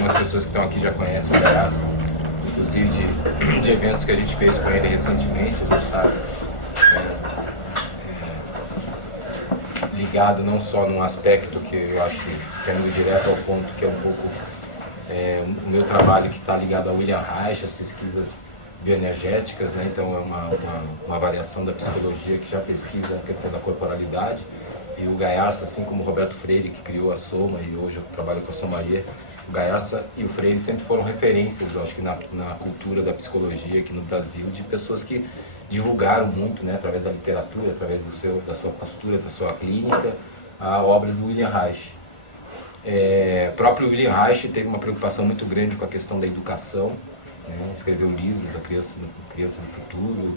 algumas pessoas que estão aqui já conhecem o Gaiarsa, inclusive de eventos que a gente fez com ele recentemente. A gente está ligado não só num aspecto que eu acho que é indo direto ao ponto, que é um pouco o meu trabalho, que está ligado ao William Reich, as pesquisas bioenergéticas, né? Então é uma variação da psicologia que já pesquisa a questão da corporalidade. E o Gaiarsa, assim como o Roberto Freire, que criou a Soma, e hoje eu trabalho com a Sommelier, o Gaiarsa e o Freire sempre foram referências, eu acho que na cultura da psicologia aqui no Brasil, de pessoas que divulgaram muito, né, através da literatura, através da sua postura, da sua clínica, a obra do William Reich. O próprio William Reich teve uma preocupação muito grande com a questão da educação, né, escreveu livros, A Criança do Futuro,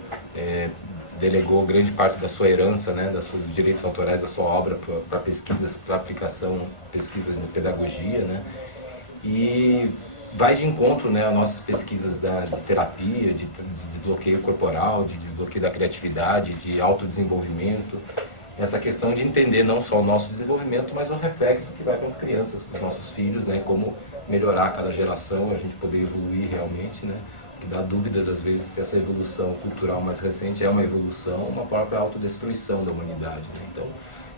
delegou grande parte da sua herança, né, dos direitos autorais da sua obra para pesquisas, para aplicação, pesquisa em pedagogia, né, e vai de encontro, né, às nossas pesquisas de terapia, de desbloqueio corporal, de desbloqueio da criatividade, de autodesenvolvimento, essa questão de entender não só o nosso desenvolvimento, mas o reflexo que vai para as crianças, para os nossos filhos, né, como melhorar cada geração, a gente poder evoluir realmente, né, que dá dúvidas às vezes se essa evolução cultural mais recente é uma evolução, uma própria autodestruição da humanidade, né? Então,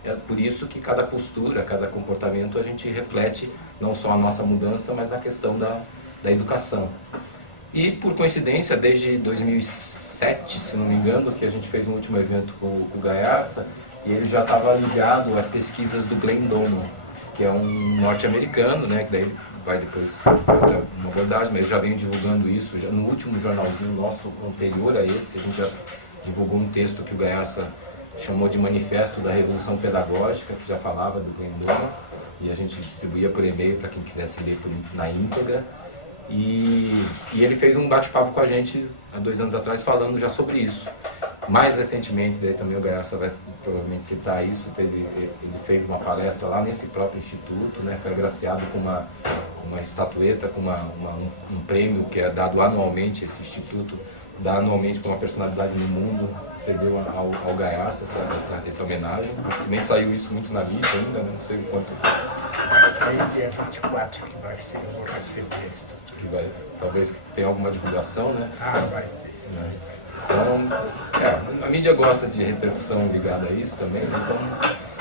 é por isso que cada postura, cada comportamento a gente reflete não só a nossa mudança, mas na questão da educação. E por coincidência, desde 2007, se não me engano, que a gente fez um último evento com o Gaiarsa, e ele já estava ligado às pesquisas do Glenn Doman, que é um norte-americano, né, que daí vai depois fazer uma abordagem, mas eu já venho divulgando isso, já no último jornalzinho nosso anterior a esse, a gente já divulgou um texto que o Gaiarsa chamou de Manifesto da Revolução Pedagógica, que já falava do Glenn Doman, e a gente distribuía por e-mail para quem quisesse ler na íntegra. E ele fez um bate-papo com a gente há 2 anos atrás falando já sobre isso. Mais recentemente, daí também o Gaiarsa vai provavelmente citar isso, ele fez uma palestra lá nesse próprio instituto, né, foi agraciado com uma estatueta, com um prêmio que é dado anualmente, esse instituto dá anualmente com uma personalidade no mundo, cedeu ao Gaiarsa essa homenagem. Nem saiu isso muito na mídia ainda, né? Não sei o quanto. Mas aí dia 24 que vai ser, eu vou receber a estatueta. Que vai, talvez tenha alguma divulgação, né? Vai ter. Né? Então, a mídia gosta de repercussão ligada a isso também, né?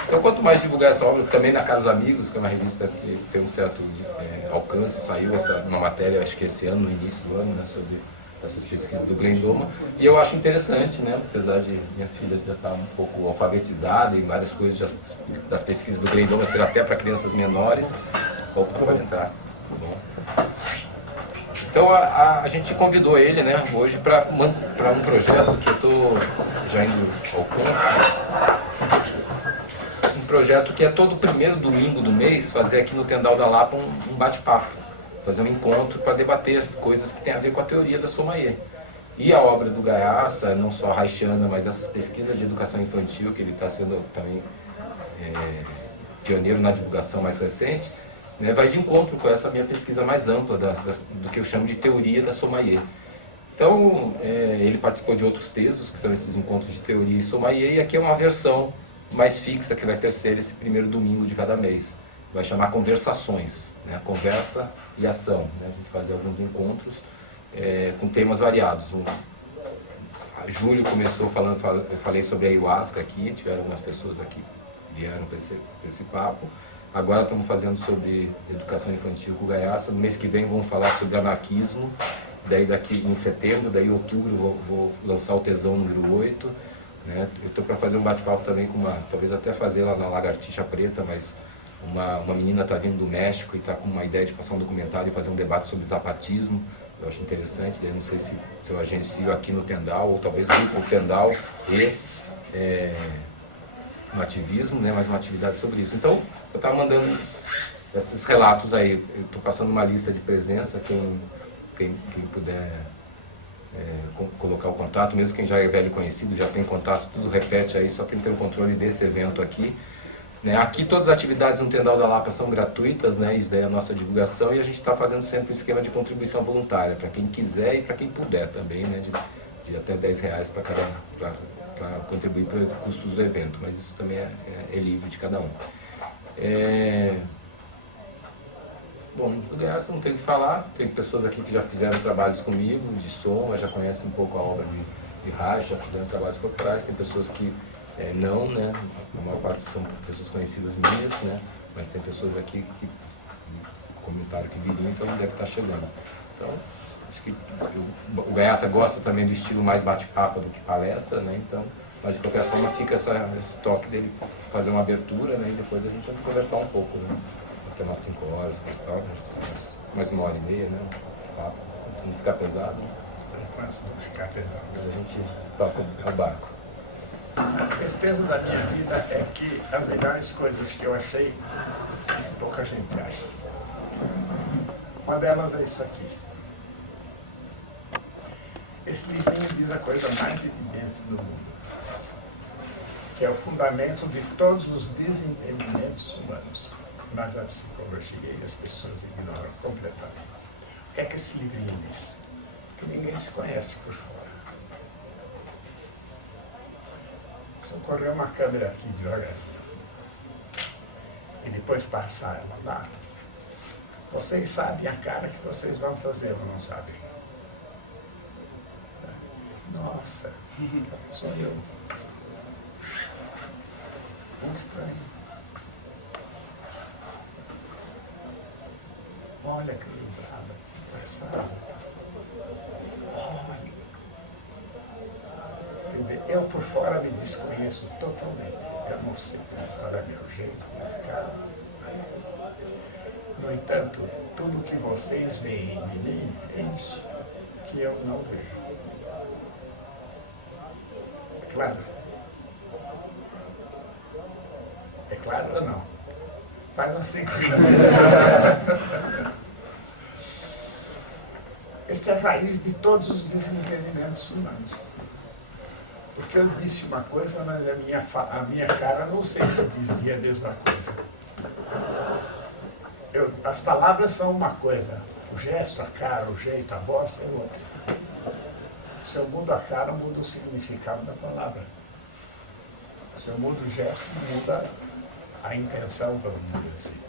Então quanto mais divulgar essa obra, também na Casa dos Amigos, que é uma revista que tem um certo alcance, saiu uma matéria, acho que esse ano, no início do ano, né, sobre essas pesquisas do Glenn Doman, e eu acho interessante, né, apesar de minha filha já estar um pouco alfabetizada e várias coisas das pesquisas do Glenn Doman ser até para crianças menores. Opa, pode entrar. Bom. Então a gente convidou ele, né, hoje para um projeto que eu estou já indo ao ponto. Um projeto que é todo primeiro domingo do mês fazer aqui no Tendal da Lapa um bate-papo, fazer um encontro para debater as coisas que tem a ver com a teoria da Sommelier. E a obra do Gaiarsa, não só a Reichiana, mas essas pesquisas de educação infantil, que ele está sendo também pioneiro na divulgação mais recente, né, vai de encontro com essa minha pesquisa mais ampla do que eu chamo de teoria da Sommelier. Então, ele participou de outros textos, que são esses encontros de teoria e Sommelier, e aqui é uma versão mais fixa, que vai ser esse primeiro domingo de cada mês. Vai chamar Conversações, né, conversa e ação, né, a gente fazer alguns encontros com temas variados. Julho começou falando, eu falei sobre a ayahuasca aqui, tiveram algumas pessoas aqui que vieram para esse papo. Agora estamos fazendo sobre educação infantil com o Gaiarsa. No mês que vem vamos falar sobre anarquismo. Daí daqui em setembro, daí em outubro vou lançar o Tesão número 8. Né? Eu estou para fazer um bate-papo também com talvez até fazer lá na Lagartixa Preta, mas uma menina está vindo do México e está com uma ideia de passar um documentário e fazer um debate sobre zapatismo. Eu acho interessante, daí não sei se eu agencio aqui no Tendal, ou talvez o Tendal e no ativismo, né? Mais uma atividade sobre isso. Então, eu estava mandando esses relatos aí, eu estou passando uma lista de presença, quem puder colocar o contato, mesmo quem já é velho conhecido, já tem contato, tudo repete aí, só quem tem o controle desse evento aqui. Né? Aqui todas as atividades no Tendal da Lapa são gratuitas, né? Isso daí é a nossa divulgação, e a gente está fazendo sempre um esquema de contribuição voluntária, para quem quiser e para quem puder também, né? De até R$10 para contribuir para o custo do evento, mas isso também é livre de cada um. Bom, do Gaiaça não tem o que falar, tem pessoas aqui que já fizeram trabalhos comigo, de som, já conhecem um pouco a obra de rádio, já fizeram trabalhos corporais, tem pessoas que não, né, a maior parte são pessoas conhecidas minhas, né, mas tem pessoas aqui que comentaram que viriam, então deve estar chegando. Então, acho que o Gaiaça gosta também do estilo mais bate-papo do que palestra, né, então, mas de qualquer forma fica esse toque dele fazer uma abertura, né, e depois a gente vai conversar um pouco, né. Até umas 5 horas, mais tarde, mais 1h30, né? Papo, não ficar pesado. Né? Enquanto não ficar pesado. A gente toca o barco. A tristeza da minha vida é que as melhores coisas que eu achei, pouca gente acha. Uma delas é isso aqui. Esse livrinho diz a coisa mais evidente do mundo, que é o fundamento de todos os desentendimentos humanos. Mas a psicologia e as pessoas ignoram completamente. O que é que esse livrinho diz? Que ninguém se conhece por fora. Se eu correr uma câmera aqui devagarinho e depois passar ela lá, vocês sabem a cara que vocês vão fazer ou não sabem? Nossa, sou eu. Um estranho. Olha que risada, engraçado. Olha. Quer dizer, eu por fora me desconheço totalmente. Eu não sei qual é meu jeito, como é cara. No entanto, tudo que vocês veem de mim é isso que eu não vejo. É claro? É claro ou não? Faz assim comigo. Esta é a raiz de todos os desentendimentos humanos. Porque eu disse uma coisa, mas a minha cara não sei se dizia a mesma coisa. As palavras são uma coisa, o gesto, a cara, o jeito, a voz é outra. Se eu mudo a cara, muda o significado da palavra. Se eu mudo o gesto, muda a intenção, vamos dizer assim.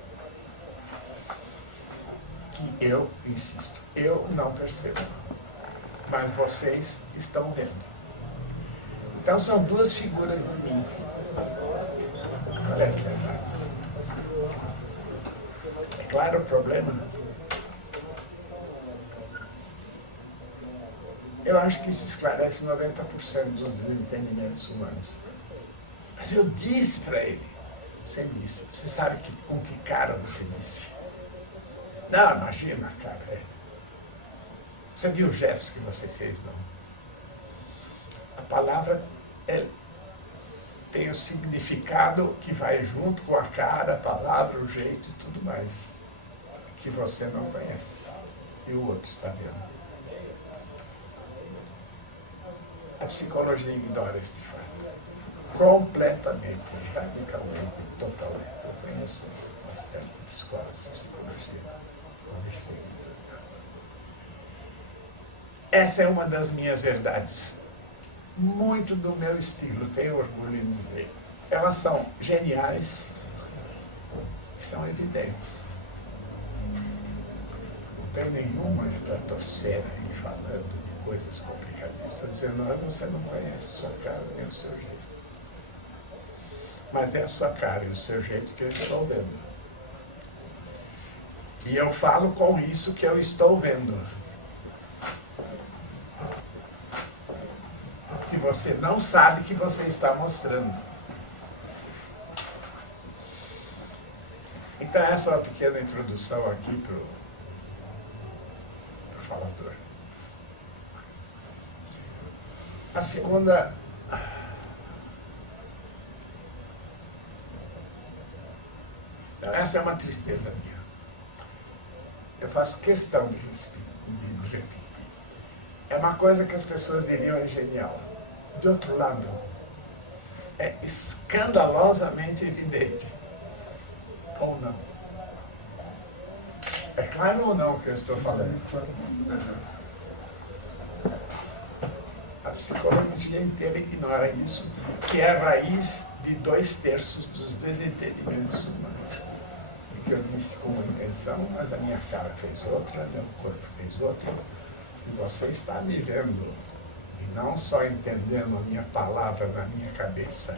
Que eu, insisto, eu não percebo, mas vocês estão vendo. Então são duas figuras de mim. Olha que verdade. É claro o problema? Eu acho que isso esclarece 90% dos desentendimentos humanos. Mas eu disse para ele, você disse, você sabe com que cara você disse? Não, imagina, cara. Você viu o gesto que você fez, não? A palavra tem o significado que vai junto com a cara, a palavra, o jeito e tudo mais, que você não conhece e o outro está vendo. A psicologia ignora este fato. Completamente, radicalmente, totalmente. Eu conheço bastante escolas de psicologia. Essa é uma das minhas verdades, muito do meu estilo, tenho orgulho em dizer. Elas são geniais e são evidentes. Não tem nenhuma estratosfera aí falando de coisas complicadíssimas. Estou dizendo, não, você não conhece sua cara nem o seu jeito. Mas é a sua cara e o seu jeito que eu estou vendo. E eu falo com isso que eu estou vendo. Que você não sabe que você está mostrando. Então essa é uma pequena introdução aqui para o falador. A segunda... Então, essa é uma tristeza minha. Eu faço questão de repetir. É uma coisa que as pessoas diriam é genial. De outro lado, é escandalosamente evidente. Ou não? É claro ou não o que eu estou falando? A psicologia inteira ignora isso, que é a raiz de 2/3 dos desentendimentos humanos. que eu disse com uma intenção, mas a minha cara fez outra, meu corpo fez outra, e você está me vendo, e não só entendendo a minha palavra na minha cabeça.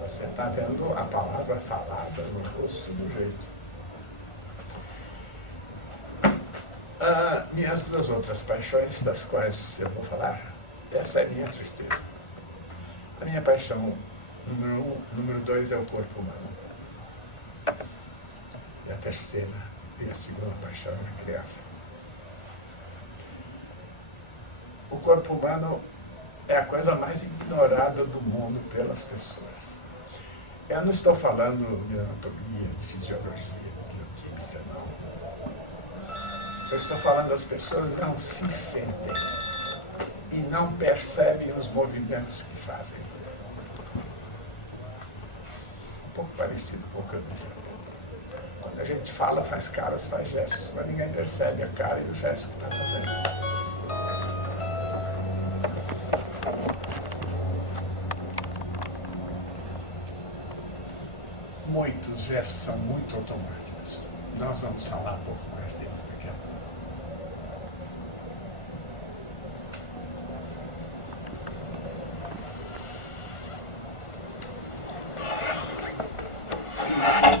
Você está vendo a palavra falada no rosto do jeito. Minhas duas outras paixões, das quais eu vou falar, essa é minha tristeza. A minha paixão número 1, número 2 é o corpo humano. E a terceira e a segunda paixão é a criança. O corpo humano é a coisa mais ignorada do mundo pelas pessoas. Eu não estou falando de anatomia, de fisiologia, de bioquímica, não. Eu estou falando das pessoas que não se sentem e não percebem os movimentos que fazem. Um pouco parecido com o que eu disse. Quando a gente fala, faz caras, faz gestos, mas ninguém percebe a cara e o gesto que está fazendo. Muitos gestos são muito automáticos. Nós vamos falar um pouco mais deles daqui a pouco.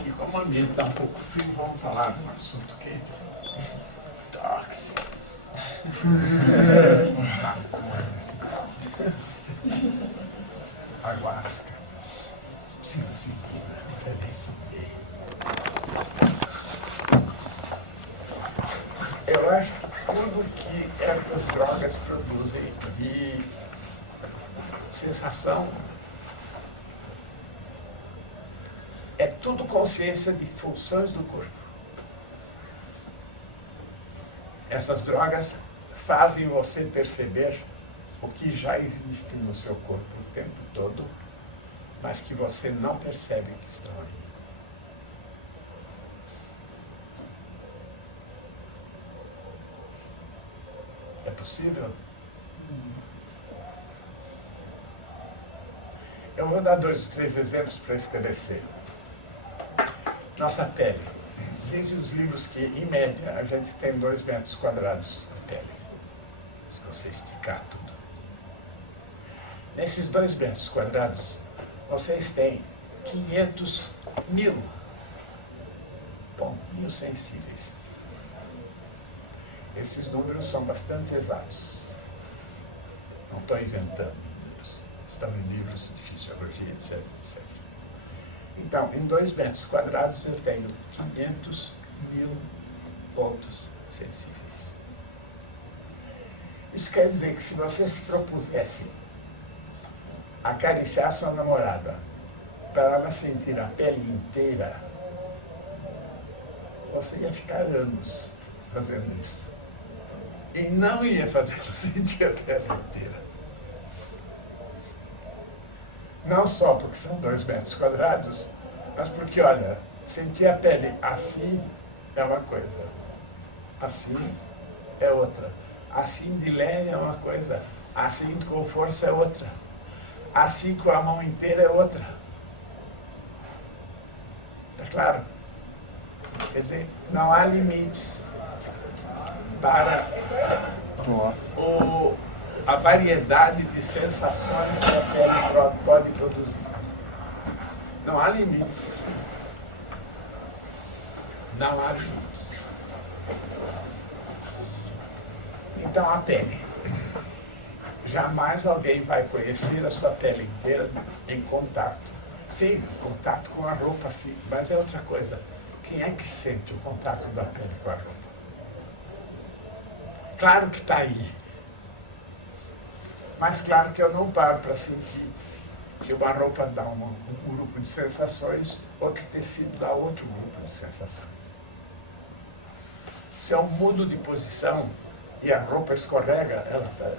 E como o ambiente está um pouco frio, vamos falar de um assunto quente. Tóxicos. Ayahuasca. Psilocibina. Eu acho que tudo que estas drogas produzem de sensação é tudo consciência de funções do corpo. Essas drogas fazem você perceber o que já existe no seu corpo o tempo todo, mas que você não percebe que estão aí. É possível? Eu vou dar 2 ou 3 exemplos para esclarecer. Nossa pele. Dizem os livros que, em média, a gente tem 2 metros quadrados de pele, se você esticar tudo. Nesses 2 metros quadrados, vocês têm 500 mil pontinhos sensíveis. Esses números são bastante exatos. Não estou inventando números. Estão em livros de fisiologia, etc, etc. Então, em 2 metros quadrados eu tenho 500 mil pontos sensíveis. Isso quer dizer que se você se propusesse acariciar sua namorada para ela sentir a pele inteira, você ia ficar anos fazendo isso. E não ia fazer ela sentir a pele inteira. Não só porque são 2 metros quadrados, mas porque, olha, sentir a pele assim é uma coisa, assim é outra, assim de leve é uma coisa, assim com força é outra, assim com a mão inteira é outra. É claro? Quer dizer, não há limites para a variedade de sensações que a pele pode produzir. Não há limites. Não há limites. Então, a pele. Jamais alguém vai conhecer a sua pele inteira em contato. Sim, contato com a roupa, sim, mas é outra coisa. Quem é que sente o contato da pele com a roupa? Claro que está aí. Mas claro que eu não paro para sentir que uma roupa dá um grupo de sensações, outro tecido dá outro grupo de sensações. Se eu mudo de posição e a roupa escorrega, ela está...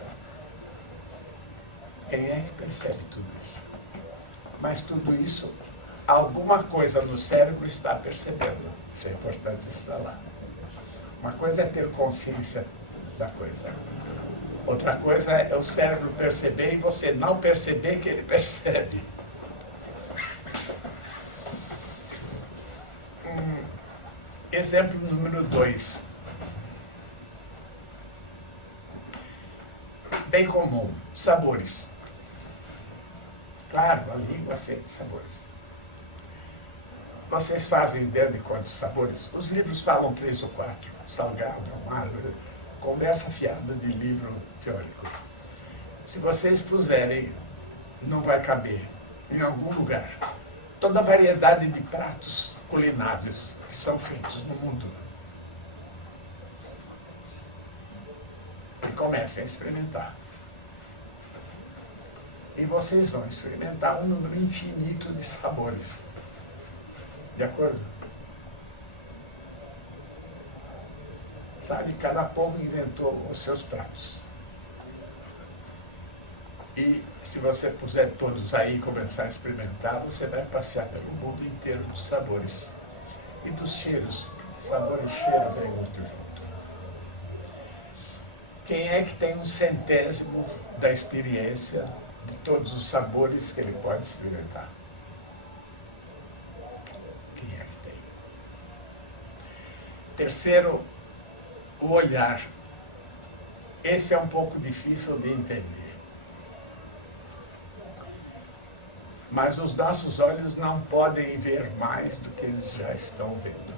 Quem é que percebe tudo isso? Mas tudo isso, alguma coisa no cérebro está percebendo. Isso é importante estar lá. Uma coisa é ter consciência da coisa. Outra coisa é o cérebro perceber e você não perceber que ele percebe. Exemplo número 2. Bem comum, sabores. Claro, a língua sente sabores. Vocês fazem ideia de quantos sabores? Os livros falam 3 ou 4. Salgado, amargo, conversa fiada de livro teórico. Se vocês puserem, não vai caber em algum lugar toda a variedade de pratos culinários que são feitos no mundo. E comecem a experimentar. E vocês vão experimentar um número infinito de sabores. De acordo? Sabe, cada povo inventou os seus pratos. E se você puser todos aí e começar a experimentar, você vai passear pelo mundo inteiro dos sabores. E dos cheiros. Sabor e cheiro vem muito junto. Quem é que tem 1/100º da experiência de todos os sabores que ele pode experimentar? Quem é que tem? Terceiro, o olhar. Esse é um pouco difícil de entender. Mas os nossos olhos não podem ver mais do que eles já estão vendo.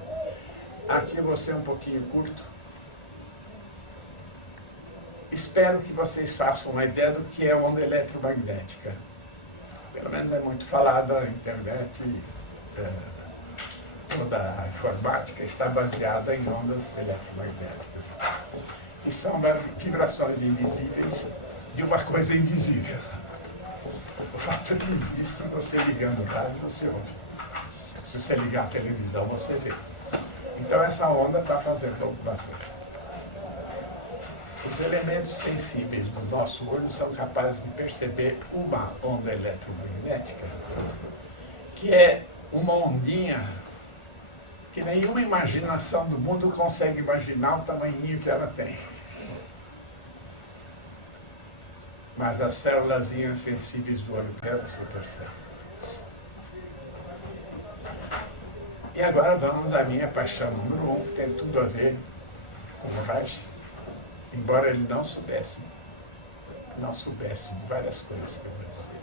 Aqui eu vou ser um pouquinho curto. Espero que vocês façam uma ideia do que é onda eletromagnética. Pelo menos é muito falada, a internet, toda a informática está baseada em ondas eletromagnéticas. E são vibrações invisíveis de uma coisa invisível. O fato é que existe, você ligando o rádio, você ouve. Se você ligar a televisão, você vê. Então essa onda está fazendo alguma coisa. Os elementos sensíveis do nosso olho são capazes de perceber uma onda eletromagnética, que é uma ondinha que nenhuma imaginação do mundo consegue imaginar o tamanhinho que ela tem. Mas as célulazinhas sensíveis do olho dela você percebe. E agora vamos à minha paixão número 1, que tem tudo a ver com o Reich, embora ele não soubesse de várias coisas que eu vou dizer.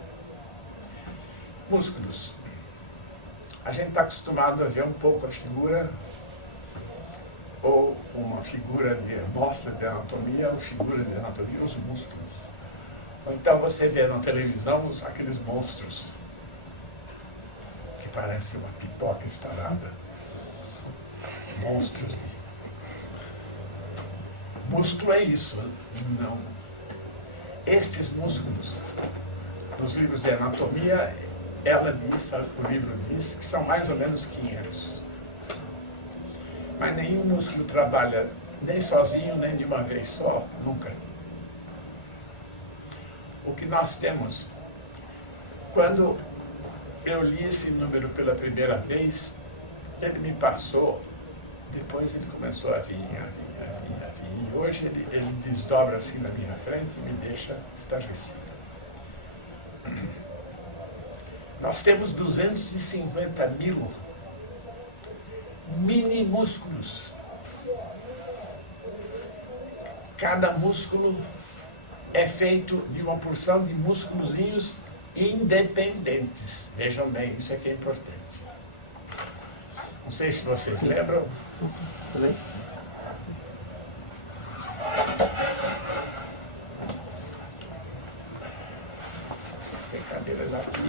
Músculos. A gente está acostumado a ver um pouco a figura, ou uma figura de amostra de anatomia, ou figuras de anatomia, os músculos. Ou então você vê na televisão aqueles monstros que parecem uma pipoca estourada. Monstros. Músculo é isso, não. Estes músculos, nos livros de anatomia, o livro diz que são mais ou menos 500. Mas nenhum músculo trabalha nem sozinho, nem de uma vez só, nunca. O que nós temos, quando eu li esse número pela primeira vez, ele me passou, depois ele começou a vir. E hoje ele desdobra assim na minha frente e me deixa estarrecido. Nós temos 250 mil mini músculos. Cada músculo é feito de uma porção de músculozinhos independentes. Vejam bem, isso aqui é importante. Não sei se vocês lembram. Tem cadeiras aqui.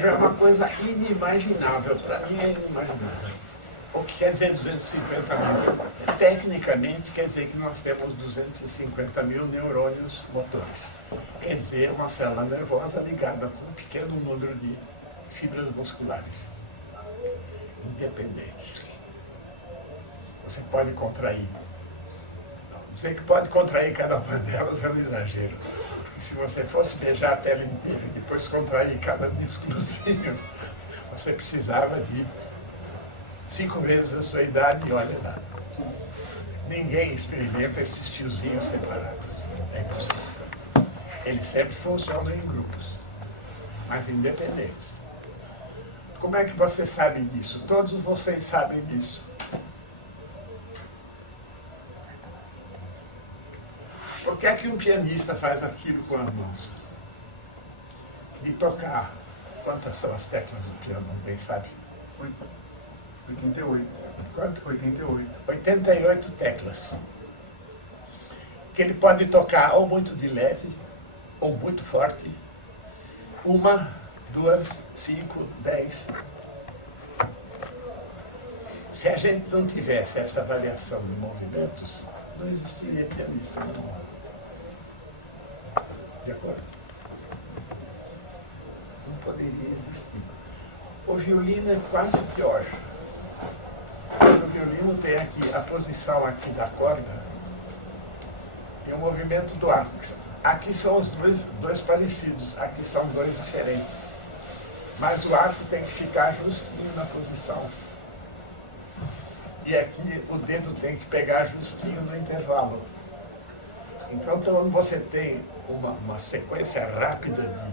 É uma coisa inimaginável, para mim é inimaginável. O que quer dizer 250 mil? Tecnicamente quer dizer que nós temos 250 mil neurônios motores. Quer dizer, uma célula nervosa ligada com um pequeno número de fibras musculares independentes. Você pode contrair. Dizer que pode contrair cada uma delas é um exagero. Porque se você fosse beijar a pele inteira e depois contrair cada músculozinho, você precisava de 5 vezes a sua idade e olha lá. Ninguém experimenta esses fiozinhos separados. É impossível. Eles sempre funcionam em grupos, mas independentes. Como é que você sabe disso? Todos vocês sabem disso. Por que é que um pianista faz aquilo com as mãos? De tocar. Quantas são as teclas do piano? Ninguém sabe. 88. Quanto? 88. 88 teclas. Que ele pode tocar ou muito de leve, ou muito forte. 1, 2, 5, 10. Se a gente não tivesse essa variação de movimentos, não existiria pianista no mundo. De acordo? Não poderia existir. O violino é quase pior. O violino tem aqui a posição aqui da corda e o movimento do arco. Aqui são os dois parecidos, aqui são dois diferentes. Mas o arco tem que ficar justinho na posição. E aqui o dedo tem que pegar justinho no intervalo. Então, quando você tem uma sequência rápida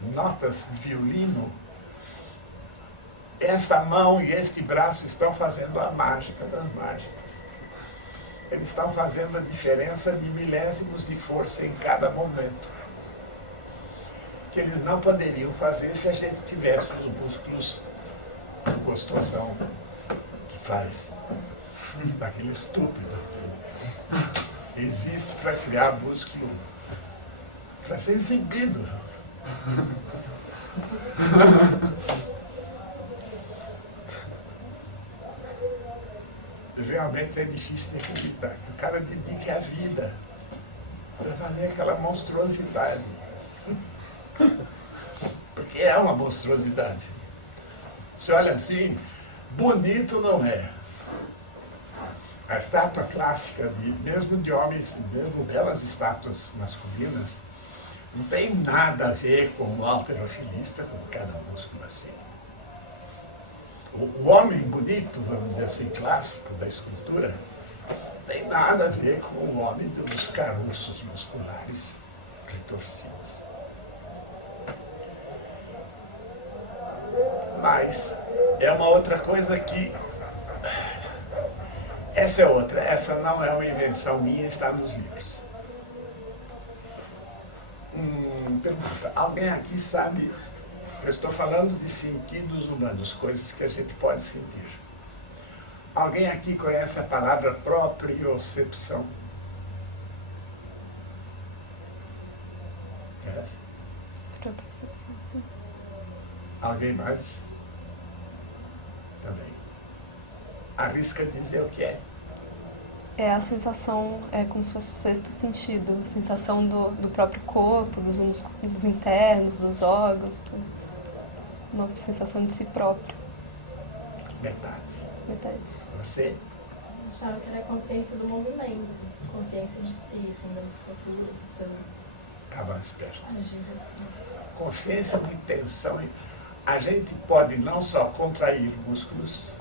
de notas de violino, essa mão e este braço estão fazendo a mágica das mágicas. Eles estão fazendo a diferença de milésimos de força em cada momento. Que eles não poderiam fazer se a gente tivesse os músculos gostosão que faz daquele estúpido. Existe para criar músculo, para ser exibido. Realmente é difícil de acreditar que o cara dedique a vida para fazer aquela monstruosidade. Porque é uma monstruosidade. Você olha assim, bonito não é. A estátua clássica, mesmo de homens, mesmo belas estátuas masculinas, não tem nada a ver com o halterofilista com cada músculo assim. O homem bonito, vamos dizer assim, clássico da escultura, não tem nada a ver com o homem dos caroços musculares retorcidos. Mas é uma outra coisa que... Essa é outra, essa não é uma invenção minha, está nos livros. Pergunta, alguém aqui sabe... Eu estou falando de sentidos humanos, coisas que a gente pode sentir. Alguém aqui conhece a palavra propriocepção? Conhece? Propriocepção, sim. Alguém mais? Também. Arrisca dizer o que é? É a sensação, é como se fosse o sexto sentido, a sensação do próprio corpo, dos músculos internos, dos órgãos, tudo. Uma sensação de si próprio. Metade. Metade. Você? Eu achava que era consciência do movimento, consciência de si, assim, da musculatura, do seu Está mais perto. agir, assim. Consciência de tensão. A gente pode não só contrair músculos,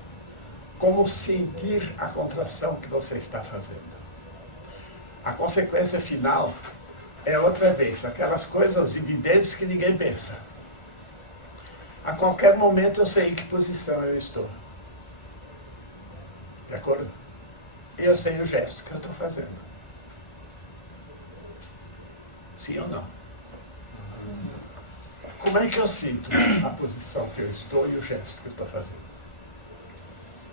como sentir a contração que você está fazendo. A consequência final é outra vez, aquelas coisas evidentes que ninguém pensa. A qualquer momento eu sei em que posição eu estou. De acordo? E eu sei o gesto que eu estou fazendo. Sim ou não? Como é que eu sinto a posição que eu estou e o gesto que eu estou fazendo?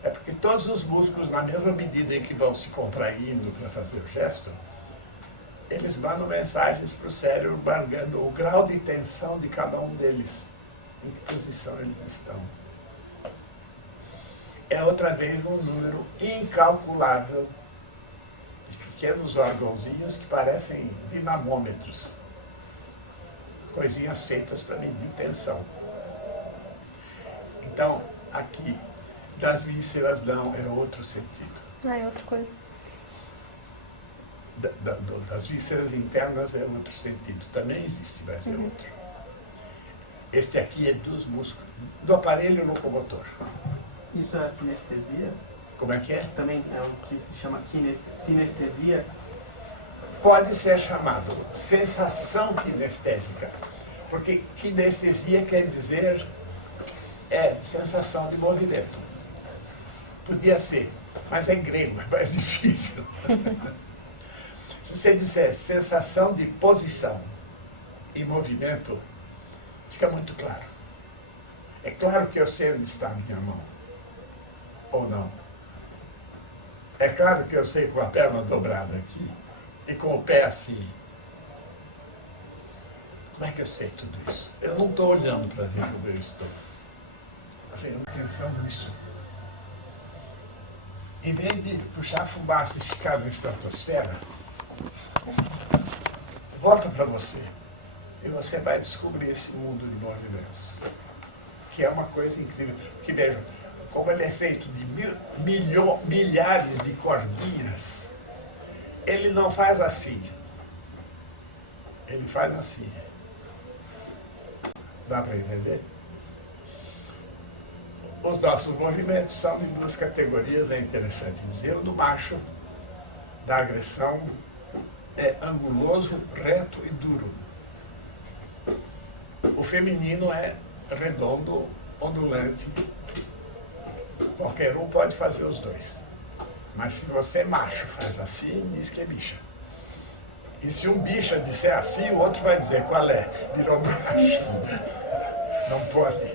É porque todos os músculos, na mesma medida em que vão se contraindo para fazer o gesto, eles mandam mensagens para o cérebro marcando o grau de tensão de cada um deles, em que posição eles estão. é outra vez um número incalculável de pequenos órgãozinhos que parecem dinamômetros, coisinhas feitas para medir tensão. Então, aqui, das vísceras não, é outro sentido. Ah, é outra coisa. Das vísceras internas é outro sentido. Também existe, mas é outro. Este aqui é dos músculos, do aparelho locomotor. Isso é kinestesia? Como é que é? Também é o que se chama sinestesia? Pode ser chamado sensação kinestésica, porque kinestesia quer dizer sensação de movimento. Podia ser, mas é grego, é mais difícil. Se você disser sensação de posição e movimento, fica muito claro. É claro que eu sei onde está a minha mão. Ou não. É claro que eu sei com a perna dobrada aqui e com o pé assim. Como é que eu sei tudo isso? Eu não estou olhando para ver como eu estou. Assim, atenção nisso. Em vez de puxar fumaça e ficar na estratosfera, volta para você e você vai descobrir esse mundo de movimentos, que é uma coisa incrível. Que vejam, como ele é feito de milhares de cordinhas, ele não faz assim. Ele faz assim. Dá para entender? Os nossos movimentos são de duas categorias, é interessante dizer. O do macho, da agressão, é anguloso, reto e duro. O feminino é redondo, ondulante. Qualquer um pode fazer os dois. Mas se você macho faz assim, diz que é bicha. E se um bicha disser assim, o outro vai dizer qual é? Virou macho. Não pode.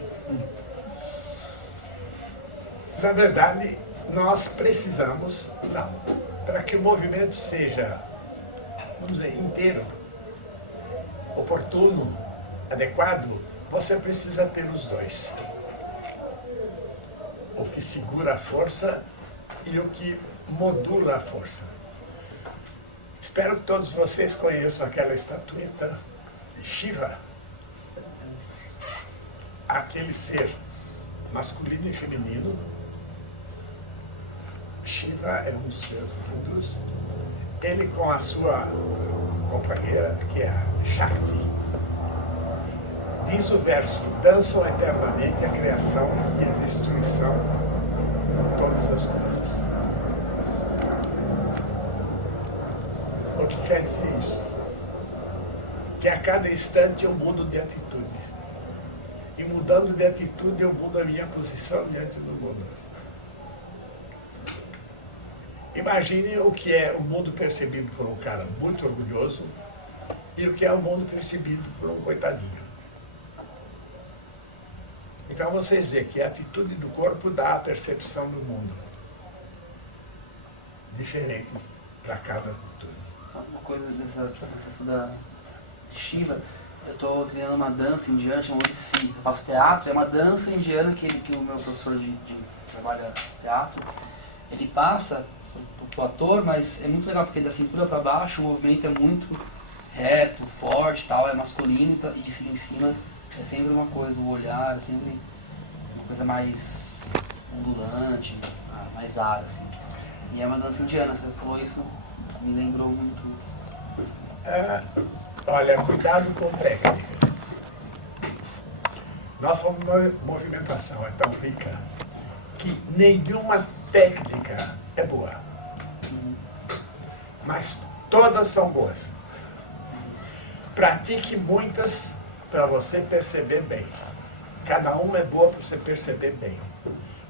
Na verdade, nós precisamos, para que o movimento seja, vamos dizer, inteiro, oportuno, adequado, você precisa ter os dois. O que segura a força e o que modula a força. Espero que todos vocês conheçam aquela estatueta de Shiva, aquele ser masculino e feminino. Shiva é um dos deuses hindus. Ele com a sua companheira, que é a Shakti, diz o verso: dançam eternamente a criação e a destruição de todas as coisas. O que quer dizer isso? Que a cada instante eu mudo de atitude. E mudando de atitude eu mudo a minha posição diante do mundo. Imagine o que é o mundo percebido por um cara muito orgulhoso e o que é o mundo percebido por um coitadinho. Então vocês veem que a atitude do corpo dá a percepção do mundo. Diferente para cada atitude. Uma coisa dessa da Shiva, eu estou treinando uma dança indiana chamada Odissi. Eu faço teatro, é uma dança indiana que o meu professor de trabalha teatro, ele passa pro ator, mas é muito legal porque da cintura para baixo o movimento é muito reto, forte, tal, é masculino, e de cima em cima é sempre uma coisa, o olhar é sempre uma coisa mais ondulante, mais área, assim. E é uma dança indiana, você falou isso, me lembrou muito. Olha, cuidado com técnicas. Nossa movimentação é tão rica que nenhuma técnica é boa. Mas todas são boas. Pratique muitas para você perceber bem. Cada uma é boa para você perceber bem.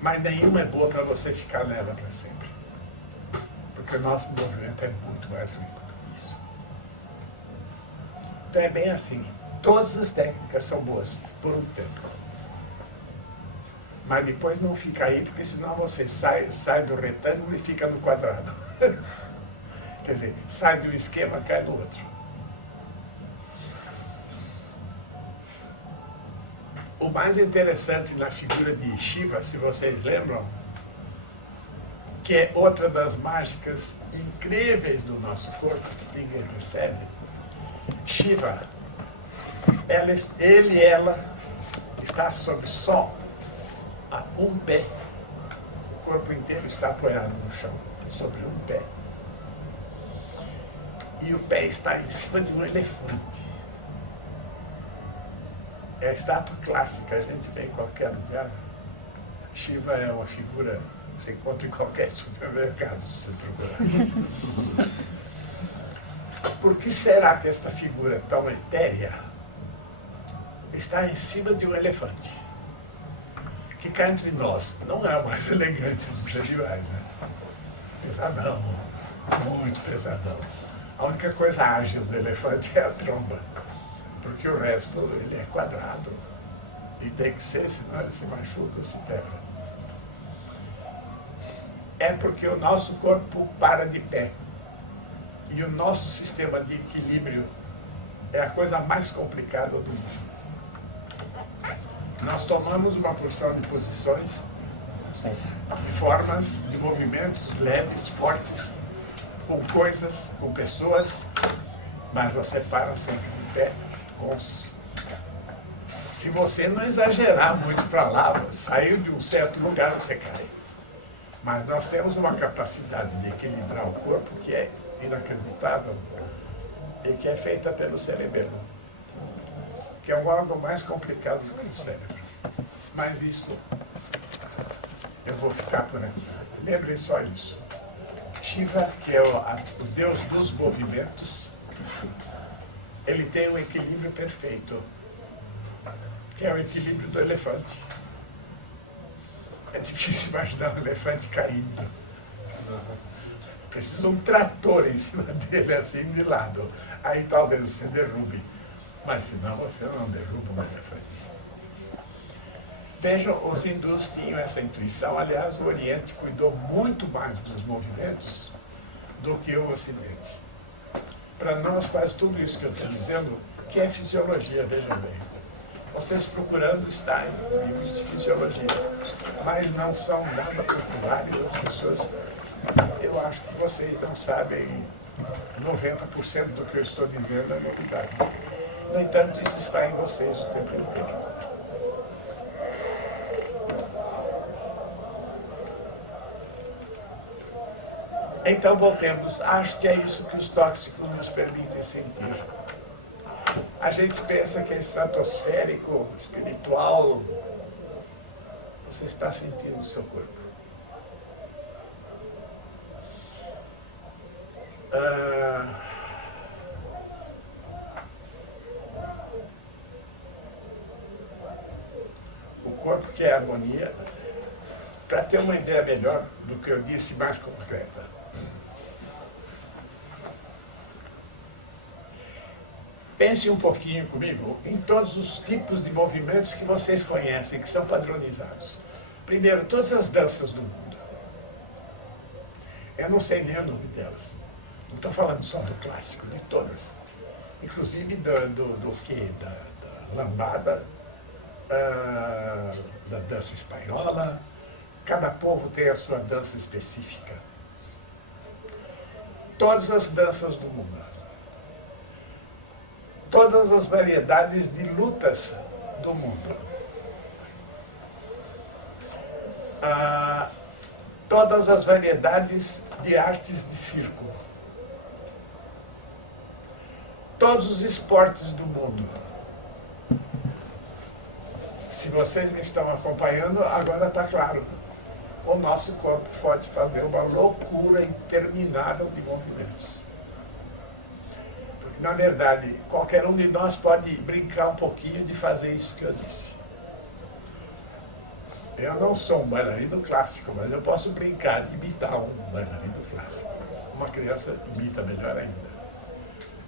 Mas nenhuma é boa para você ficar nela para sempre. Porque o nosso movimento é muito mais rico do que isso. Então é bem assim. Todas as técnicas são boas por um tempo. Mas depois não fica aí, porque senão você sai do retângulo e fica no quadrado. Quer dizer, sai de um esquema, cai no outro. O mais interessante na figura de Shiva, se vocês lembram, que é outra das mágicas incríveis do nosso corpo, que ninguém percebe. Shiva, ele e ela está sob só a um pé. O corpo inteiro está apoiado no chão, sobre um pé. E o pé está em cima de um elefante. É a estátua clássica, a gente vê em qualquer lugar. Shiva é uma figura que você encontra em qualquer supermercado, se você procurar. Por que será que esta figura tão etérea está em cima de um elefante? Que cá entre nós não é o mais elegante dos animais, né? Pesadão, muito pesadão. A única coisa ágil do elefante é a tromba, porque o resto ele é quadrado e tem que ser, senão ele se machuca ou se quebra. É porque o nosso corpo para de pé e o nosso sistema de equilíbrio é a coisa mais complicada do mundo. Nós tomamos uma porção de posições, de formas, de movimentos leves, fortes, com coisas, com pessoas, mas você para sempre de pé com os... Se você não exagerar muito para lá, saiu de um certo lugar, você cai. Mas nós temos uma capacidade de equilibrar o corpo que é inacreditável e que é feita pelo cerebelo, que é o órgão mais complicado do que o cérebro. Mas isso, eu vou ficar por aqui. Lembrem só isso. Shiva, que é o deus dos movimentos, ele tem um equilíbrio perfeito, que é o equilíbrio do elefante. É difícil imaginar um elefante caindo. Precisa um trator em cima dele, assim, de lado. Aí talvez você derrube. Mas senão você não derruba um elefante. Vejam, os hindus tinham essa intuição. Aliás, o Oriente cuidou muito mais dos movimentos do que o Ocidente. Para nós faz tudo isso que eu estou dizendo, que é fisiologia, vejam bem. Vocês procurando está em livros de fisiologia, mas não são nada populares as pessoas. Eu acho que vocês não sabem 90% do que eu estou dizendo é novidade. No entanto, isso está em vocês o tempo inteiro. Então, voltemos. Acho que é isso que os tóxicos nos permitem sentir. A gente pensa que é estratosférico, espiritual. Você está sentindo o seu corpo. O corpo que é harmonia. Para ter uma ideia melhor do que eu disse, mais concreta. Pense um pouquinho comigo em todos os tipos de movimentos que vocês conhecem, que são padronizados. Primeiro, todas as danças do mundo. Eu não sei nem o nome delas. Não estou falando só do clássico, de todas. Inclusive do quê? Da lambada, da dança espanhola. Cada povo tem a sua dança específica. Todas as danças do mundo. Todas as variedades de lutas do mundo. Todas as variedades de artes de circo. Todos os esportes do mundo. Se vocês me estão acompanhando, agora está claro. O nosso corpo pode fazer uma loucura interminável de movimentos. Na verdade, qualquer um de nós pode brincar um pouquinho de fazer isso que eu disse. Eu não sou um bailarino clássico, mas eu posso brincar de imitar um bailarino clássico. Uma criança imita melhor ainda.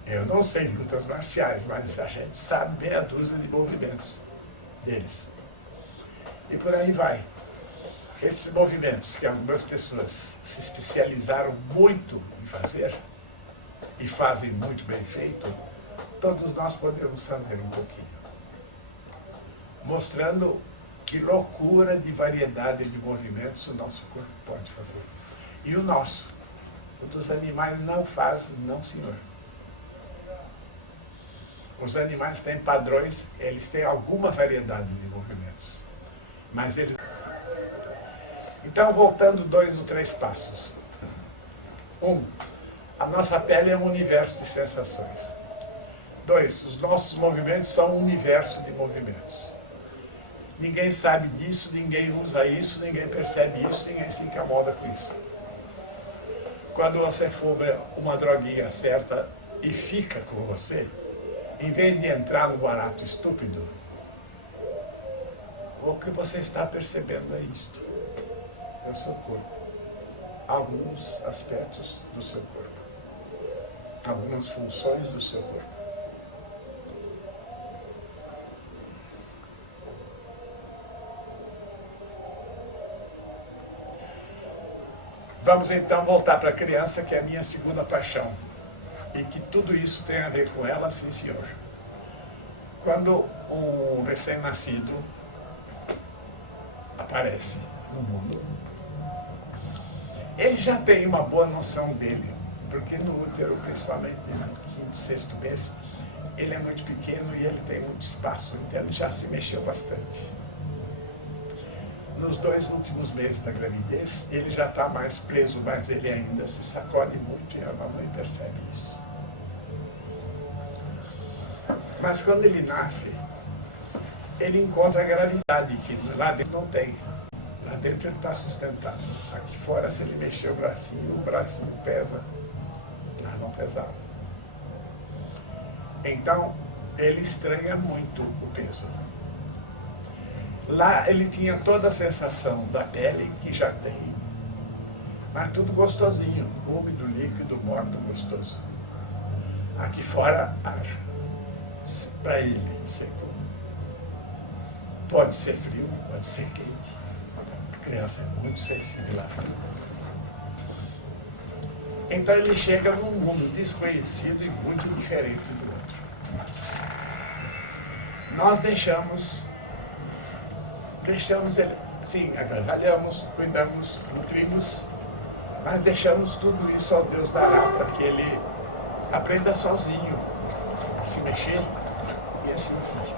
Eu não sei lutas marciais, mas a gente sabe meia dúzia de movimentos deles. E por aí vai. Esses movimentos que algumas pessoas se especializaram muito em fazer, e fazem muito bem feito, todos nós podemos fazer um pouquinho. Mostrando que loucura de variedade de movimentos o nosso corpo pode fazer. E o nosso. O dos animais não faz, não, senhor. Os animais têm padrões, eles têm alguma variedade de movimentos. Mas eles... Então, voltando 2 ou 3 passos. 1. A nossa pele é um universo de sensações. 2. Os nossos movimentos são um universo de movimentos. Ninguém sabe disso, ninguém usa isso, ninguém percebe isso, ninguém se incomoda com isso. Quando você fuma uma droguinha certa e fica com você, em vez de entrar no barato estúpido, o que você está percebendo é isto. É o seu corpo. Alguns aspectos do seu corpo. Algumas funções do seu corpo. Vamos então voltar para a criança, que é a minha segunda paixão. E que tudo isso tem a ver com ela, sim, senhor. Quando um recém-nascido aparece no mundo, ele já tem uma boa noção dele, porque no útero, principalmente no 5º, 6º mês, ele é muito pequeno e ele tem muito espaço, então ele já se mexeu bastante. Nos 2 últimos meses da gravidez, ele já está mais preso, mas ele ainda se sacode muito e a mamãe percebe isso. Mas quando ele nasce, ele encontra a gravidade, que lá dentro não tem. Lá dentro ele está sustentado. Aqui fora, se ele mexer o bracinho pesa. Lá não pesava. Então, ele estranha muito o peso. Lá ele tinha toda a sensação da pele, que já tem, mas tudo gostosinho, úmido, líquido, morno, gostoso. Aqui fora, ar. Para ele, seco. Pode ser frio, pode ser quente. A criança é muito sensível à frio. Então ele chega num mundo desconhecido e muito diferente do outro. Nós deixamos ele, sim, agasalhamos, cuidamos, nutrimos, mas deixamos tudo isso ao Deus dará para que ele aprenda sozinho a se mexer e a sentir.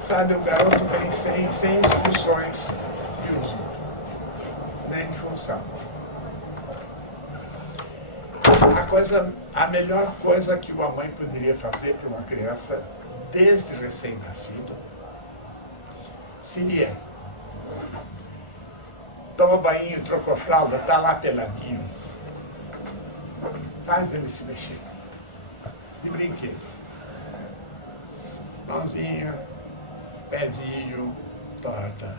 Sabe, o garoto vem sem instruções de uso, nem de função. A melhor coisa que uma mãe poderia fazer para uma criança, desde recém-nascido, seria: toma banho, trocou fralda, está lá peladinho, faz ele se mexer, de brinquedo, mãozinha, pezinho, torta,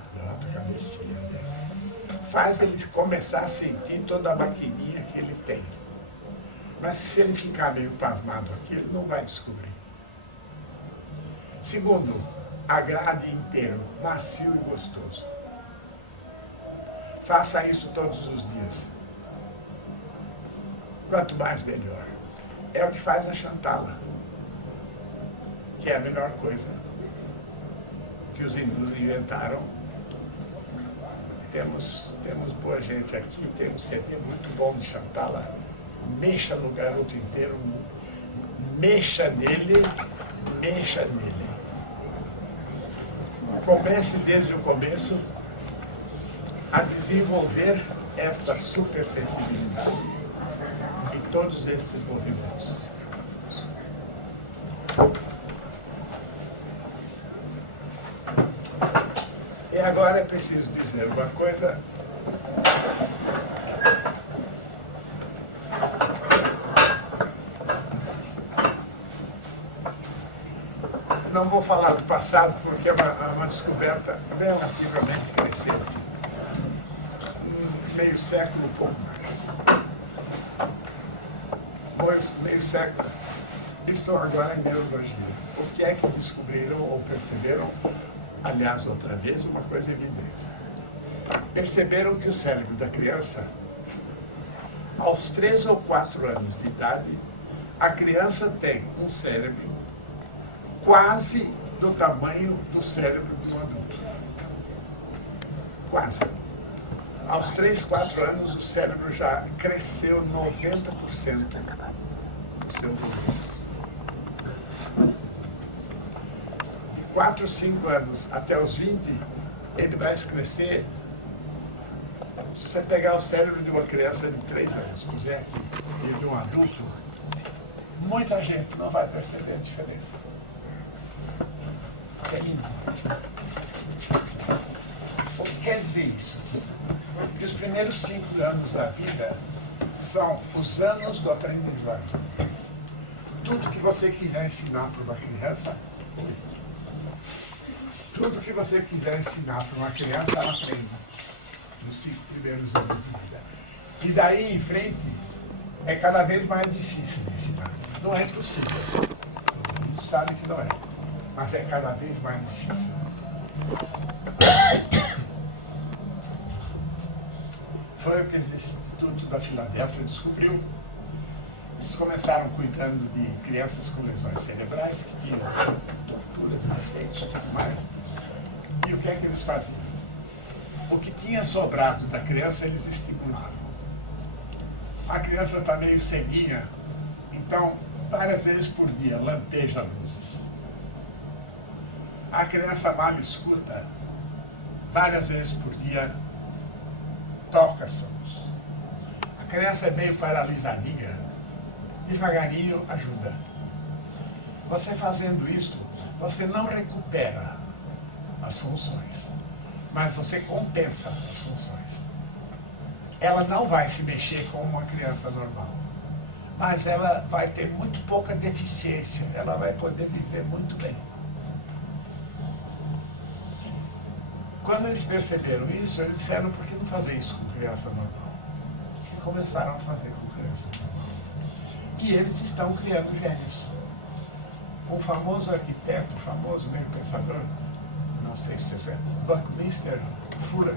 cabecinha, faz ele começar a sentir toda a maquininha que ele tem. Mas se ele ficar meio pasmado aqui, ele não vai descobrir. Segundo, agrade inteiro, macio e gostoso. Faça isso todos os dias. Quanto mais, melhor. É o que faz a Shantala, que é a melhor coisa que os hindus inventaram. Temos boa gente aqui, tem um CD muito bom de Shantala. Mexa no garoto inteiro, mexa nele. Comece desde o começo a desenvolver esta supersensibilidade em todos estes movimentos. E agora é preciso dizer uma coisa. Não vou falar do passado, porque é uma descoberta relativamente recente. Meio século, pouco mais. Meio século. Estou agora em neurologia. O que é que descobriram ou perceberam? Aliás, outra vez, uma coisa evidente. Perceberam que o cérebro da criança, aos 3 ou 4 anos de idade, a criança tem um cérebro quase do tamanho do cérebro de um adulto. Quase. Aos 3, 4 anos, o cérebro já cresceu 90% do seu volume. De 4, 5 anos até os 20, ele vai crescer. Se você pegar o cérebro de uma criança de 3 anos, puser aqui, e de um adulto, muita gente não vai perceber a diferença. É lindo. O que quer dizer isso? Que os primeiros 5 anos da vida são os anos do aprendizado. Tudo que você quiser ensinar para uma criança, tudo que você quiser ensinar para uma criança, ela aprende nos 5 primeiros anos de vida. E daí em frente, é cada vez mais difícil de ensinar. Não é impossível. A gente sabe que não é. Mas é cada vez mais difícil. Foi o que esse Instituto da Filadélfia descobriu. Eles começaram cuidando de crianças com lesões cerebrais, que tinham torturas, defeitos e tudo mais. E o que é que eles faziam? O que tinha sobrado da criança, eles estimulavam. A criança está meio ceguinha, então, várias vezes por dia, lampeja luzes. A criança mal escuta, várias vezes por dia, toca sons. A criança é meio paralisadinha, devagarinho ajuda. Você fazendo isso, você não recupera as funções, mas você compensa as funções. Ela não vai se mexer como uma criança normal, mas ela vai ter muito pouca deficiência, ela vai poder viver muito bem. Quando eles perceberam isso, eles disseram, por que não fazer isso com criança normal? E começaram a fazer com criança normal. E eles estão criando gênios. Um famoso arquiteto, famoso meio pensador, não sei se você é, Buckminster Fuller,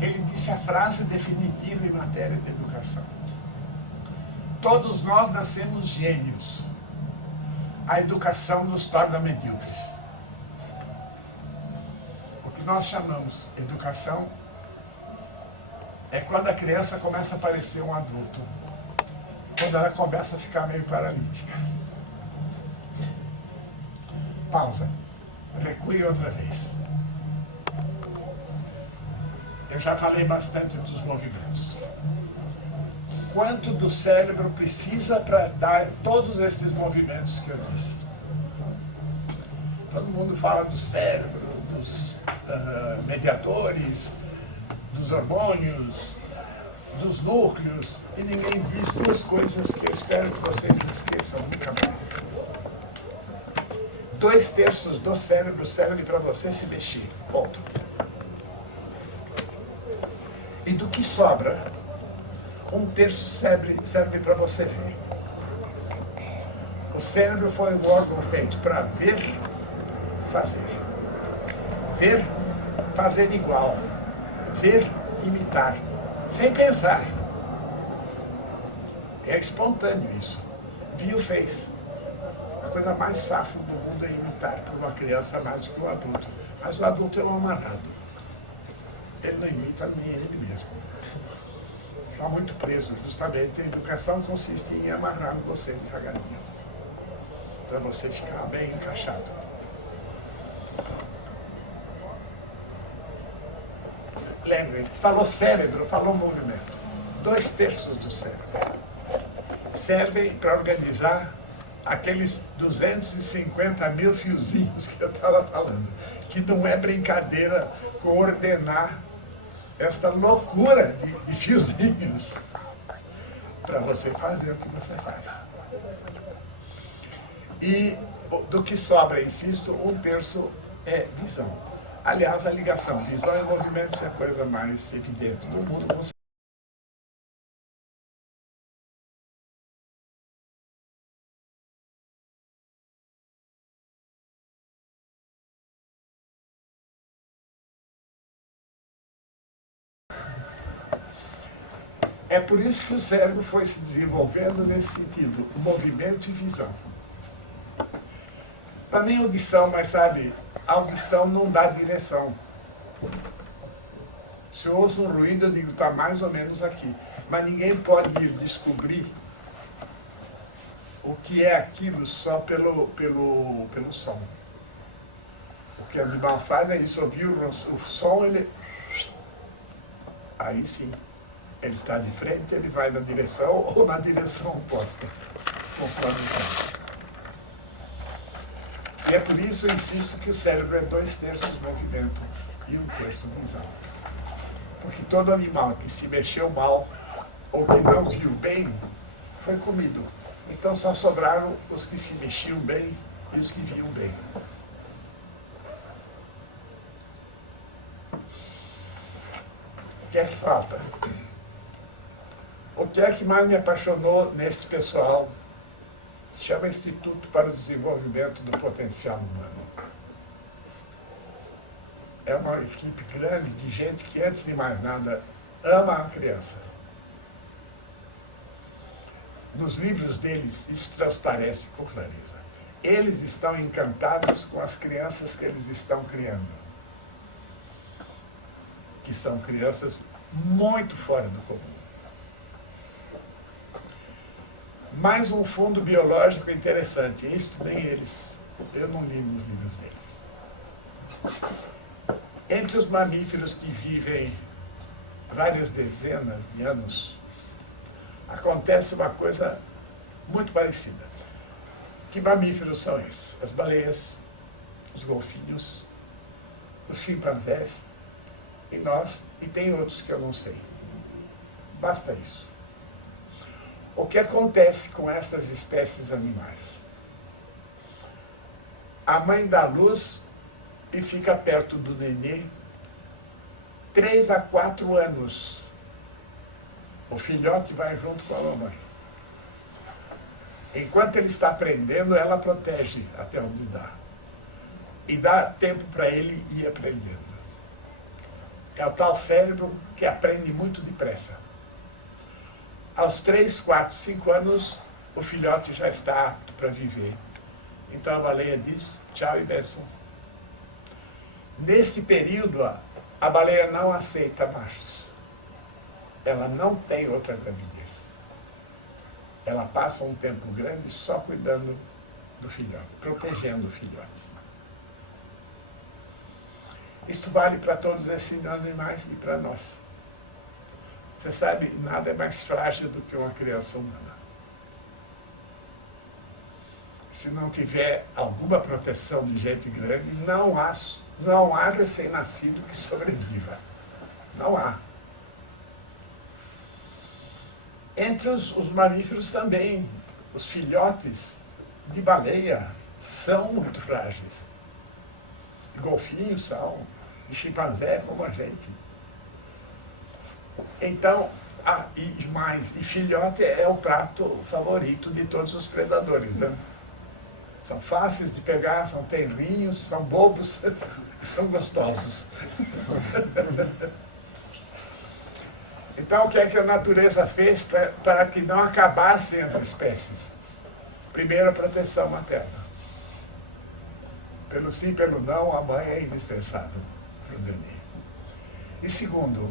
ele disse a frase definitiva em matéria de educação. Todos nós nascemos gênios. A educação nos torna medíocres. O que nós chamamos de educação é quando a criança começa a parecer um adulto, quando ela começa a ficar meio paralítica. Pausa. Recue outra vez. Eu já falei bastante dos movimentos. Quanto do cérebro precisa para dar todos esses movimentos que eu disse? Todo mundo fala do cérebro, dos mediadores, dos hormônios, dos núcleos, e ninguém diz duas coisas que eu espero que vocês não esqueçam nunca mais. 2/3 do cérebro serve para você se mexer. Ponto. E do que sobra, 1/3 serve para você ver. O cérebro foi um órgão feito para ver, fazer. Ver, fazer igual. Ver, imitar. Sem pensar. É espontâneo isso. Viu, fez. A coisa mais fácil do mundo é imitar por uma criança mais do que um adulto. Mas o adulto é um amarrado. Ele não imita nem ele mesmo. Está muito preso. Justamente a educação consiste em amarrar você devagarinho, para você ficar bem encaixado. Lembre, falou cérebro, falou movimento. 2/3 do cérebro servem para organizar aqueles 250 mil fiozinhos que eu estava falando, que não é brincadeira coordenar esta loucura de fiozinhos para você fazer o que você faz. E do que sobra, insisto, 1/3 é visão. Aliás, a ligação visão e movimento é a coisa mais evidente do mundo. É por isso que o cérebro foi se desenvolvendo nesse sentido, movimento e visão. Também audição, mas sabe, a audição não dá direção. Se eu ouço um ruído, eu digo, está mais ou menos aqui. Mas ninguém pode descobrir o que é aquilo só pelo som. O que o animal faz é isso, ouvir o som, ele... Aí sim, ele está de frente, ele vai na direção ou na direção oposta, conforme o tempo. E é por isso eu insisto que o cérebro é 2/3 movimento e 1/3 visão. Porque todo animal que se mexeu mal ou que não viu bem, foi comido. Então só sobraram os que se mexiam bem e os que viam bem. O que é que falta? O que é que mais me apaixonou nesse pessoal? Se chama Instituto para o Desenvolvimento do Potencial Humano. É uma equipe grande de gente que, antes de mais nada, ama a criança. Nos livros deles, isso transparece com clareza. Eles estão encantados com as crianças que eles estão criando. Que são crianças muito fora do comum. Mais um fundo biológico interessante. Isso nem eles. Eu não li nos livros deles. Entre os mamíferos que vivem várias dezenas de anos, acontece uma coisa muito parecida. Que mamíferos são esses? As baleias, os golfinhos, os chimpanzés, e nós, e tem outros que eu não sei. Basta isso. O que acontece com essas espécies animais? A mãe dá luz e fica perto do nenê 3 a 4 anos. O filhote vai junto com a mamãe. Enquanto ele está aprendendo, ela protege até onde dá. E dá tempo para ele ir aprendendo. É o tal cérebro que aprende muito depressa. Aos 3, 4, 5 anos, o filhote já está apto para viver. Então a baleia diz tchau e benção. Nesse período, a baleia não aceita machos. Ela não tem outra gravidez. Ela passa um tempo grande só cuidando do filhote, protegendo o filhote. Isto vale para todos esses animais e para nós. Você sabe, nada é mais frágil do que uma criança humana. Se não tiver alguma proteção de gente grande, não há recém-nascido que sobreviva. Não há. Entre os mamíferos também, os filhotes de baleia são muito frágeis. De golfinhos são, de chimpanzé como a gente. Então, e filhote é o prato favorito de todos os predadores, né? São fáceis de pegar, são tenrinhos, são bobos, são gostosos. Então, o que é que a natureza fez para que não acabassem as espécies? Primeiro, a proteção materna. Pelo sim, pelo não, a mãe é indispensável para o nenê. E segundo,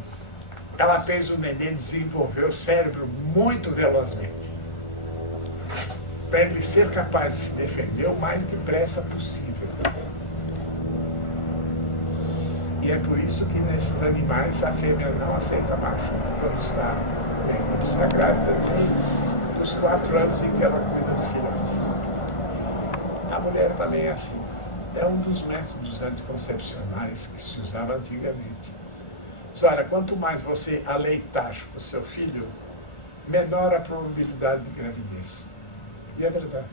ela fez o nenê desenvolver o cérebro muito velozmente, para ele ser capaz de se defender o mais depressa possível. E é por isso que nesses animais a fêmea não aceita macho quando está grávida, nem dos 4 anos em que ela cuida do filhote. A mulher também é assim. É um dos métodos anticoncepcionais que se usava antigamente. Senhora, quanto mais você aleitar o seu filho, menor a probabilidade de gravidez. E é verdade.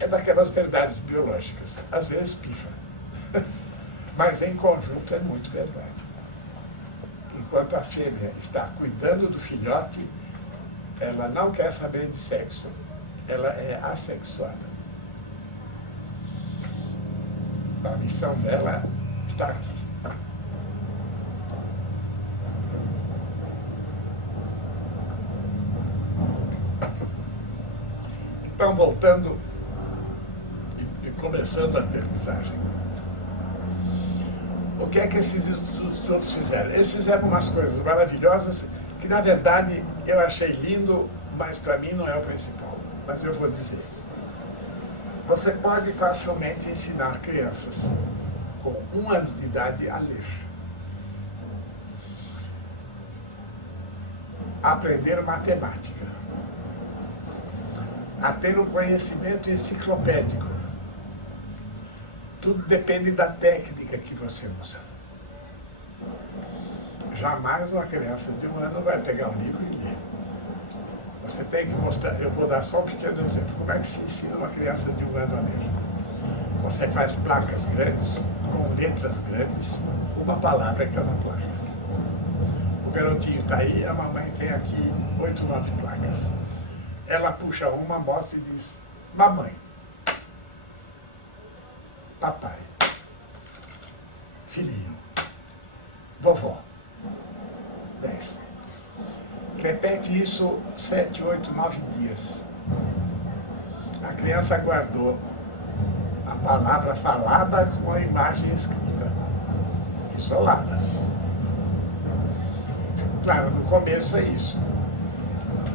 É daquelas verdades biológicas. Às vezes pifa. Mas em conjunto é muito verdade. Enquanto a fêmea está cuidando do filhote, ela não quer saber de sexo. Ela é assexuada. A missão dela está aqui. Então, voltando e começando a aterrissagem. O que é que esses estudos fizeram? Eles fizeram umas coisas maravilhosas que, na verdade, eu achei lindo, mas para mim não é o principal. Mas eu vou dizer. Você pode facilmente ensinar crianças com 1 ano de idade a ler. A aprender matemática. A ter um conhecimento enciclopédico. Tudo depende da técnica que você usa. Jamais uma criança de 1 ano vai pegar um livro e ler. Você tem que mostrar, eu vou dar só um pequeno exemplo, como é que se ensina uma criança de 1 ano a ler. Você faz placas grandes, com letras grandes, uma palavra em cada placa. O garotinho está aí, a mamãe tem aqui 8, 9 placas. Ela puxa uma, mostra e diz, mamãe, papai, filhinho, vovó, 10. Repete isso 7, 8, 9 dias. A criança guardou a palavra falada com a imagem escrita, isolada. Claro, no começo é isso.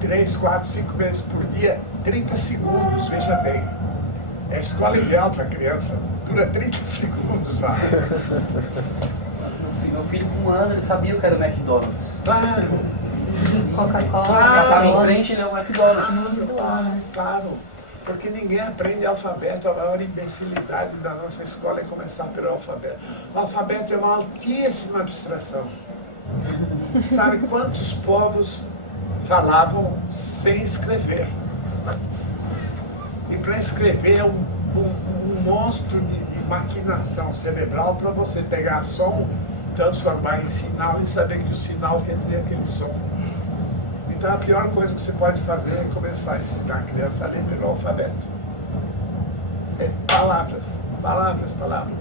3, 4, 5 vezes por dia, 30 segundos, veja bem. É a escola ideal para a criança. Dura 30 segundos a aula. Meu filho, com 1 ano, ele sabia o que era o McDonald's. Claro, Coca-Cola. Passava em frente, ele é o McDonald's. claro. Porque ninguém aprende alfabeto. A maior imbecilidade da nossa escola é começar pelo alfabeto. O alfabeto é uma altíssima abstração. Sabe quantos povos falavam sem escrever? E para escrever é um monstro de maquinação cerebral para você pegar som, transformar em sinal e saber que o sinal quer dizer aquele som. Então a pior coisa que você pode fazer é começar a ensinar a criança a ler pelo alfabeto. É palavras, palavras, palavras.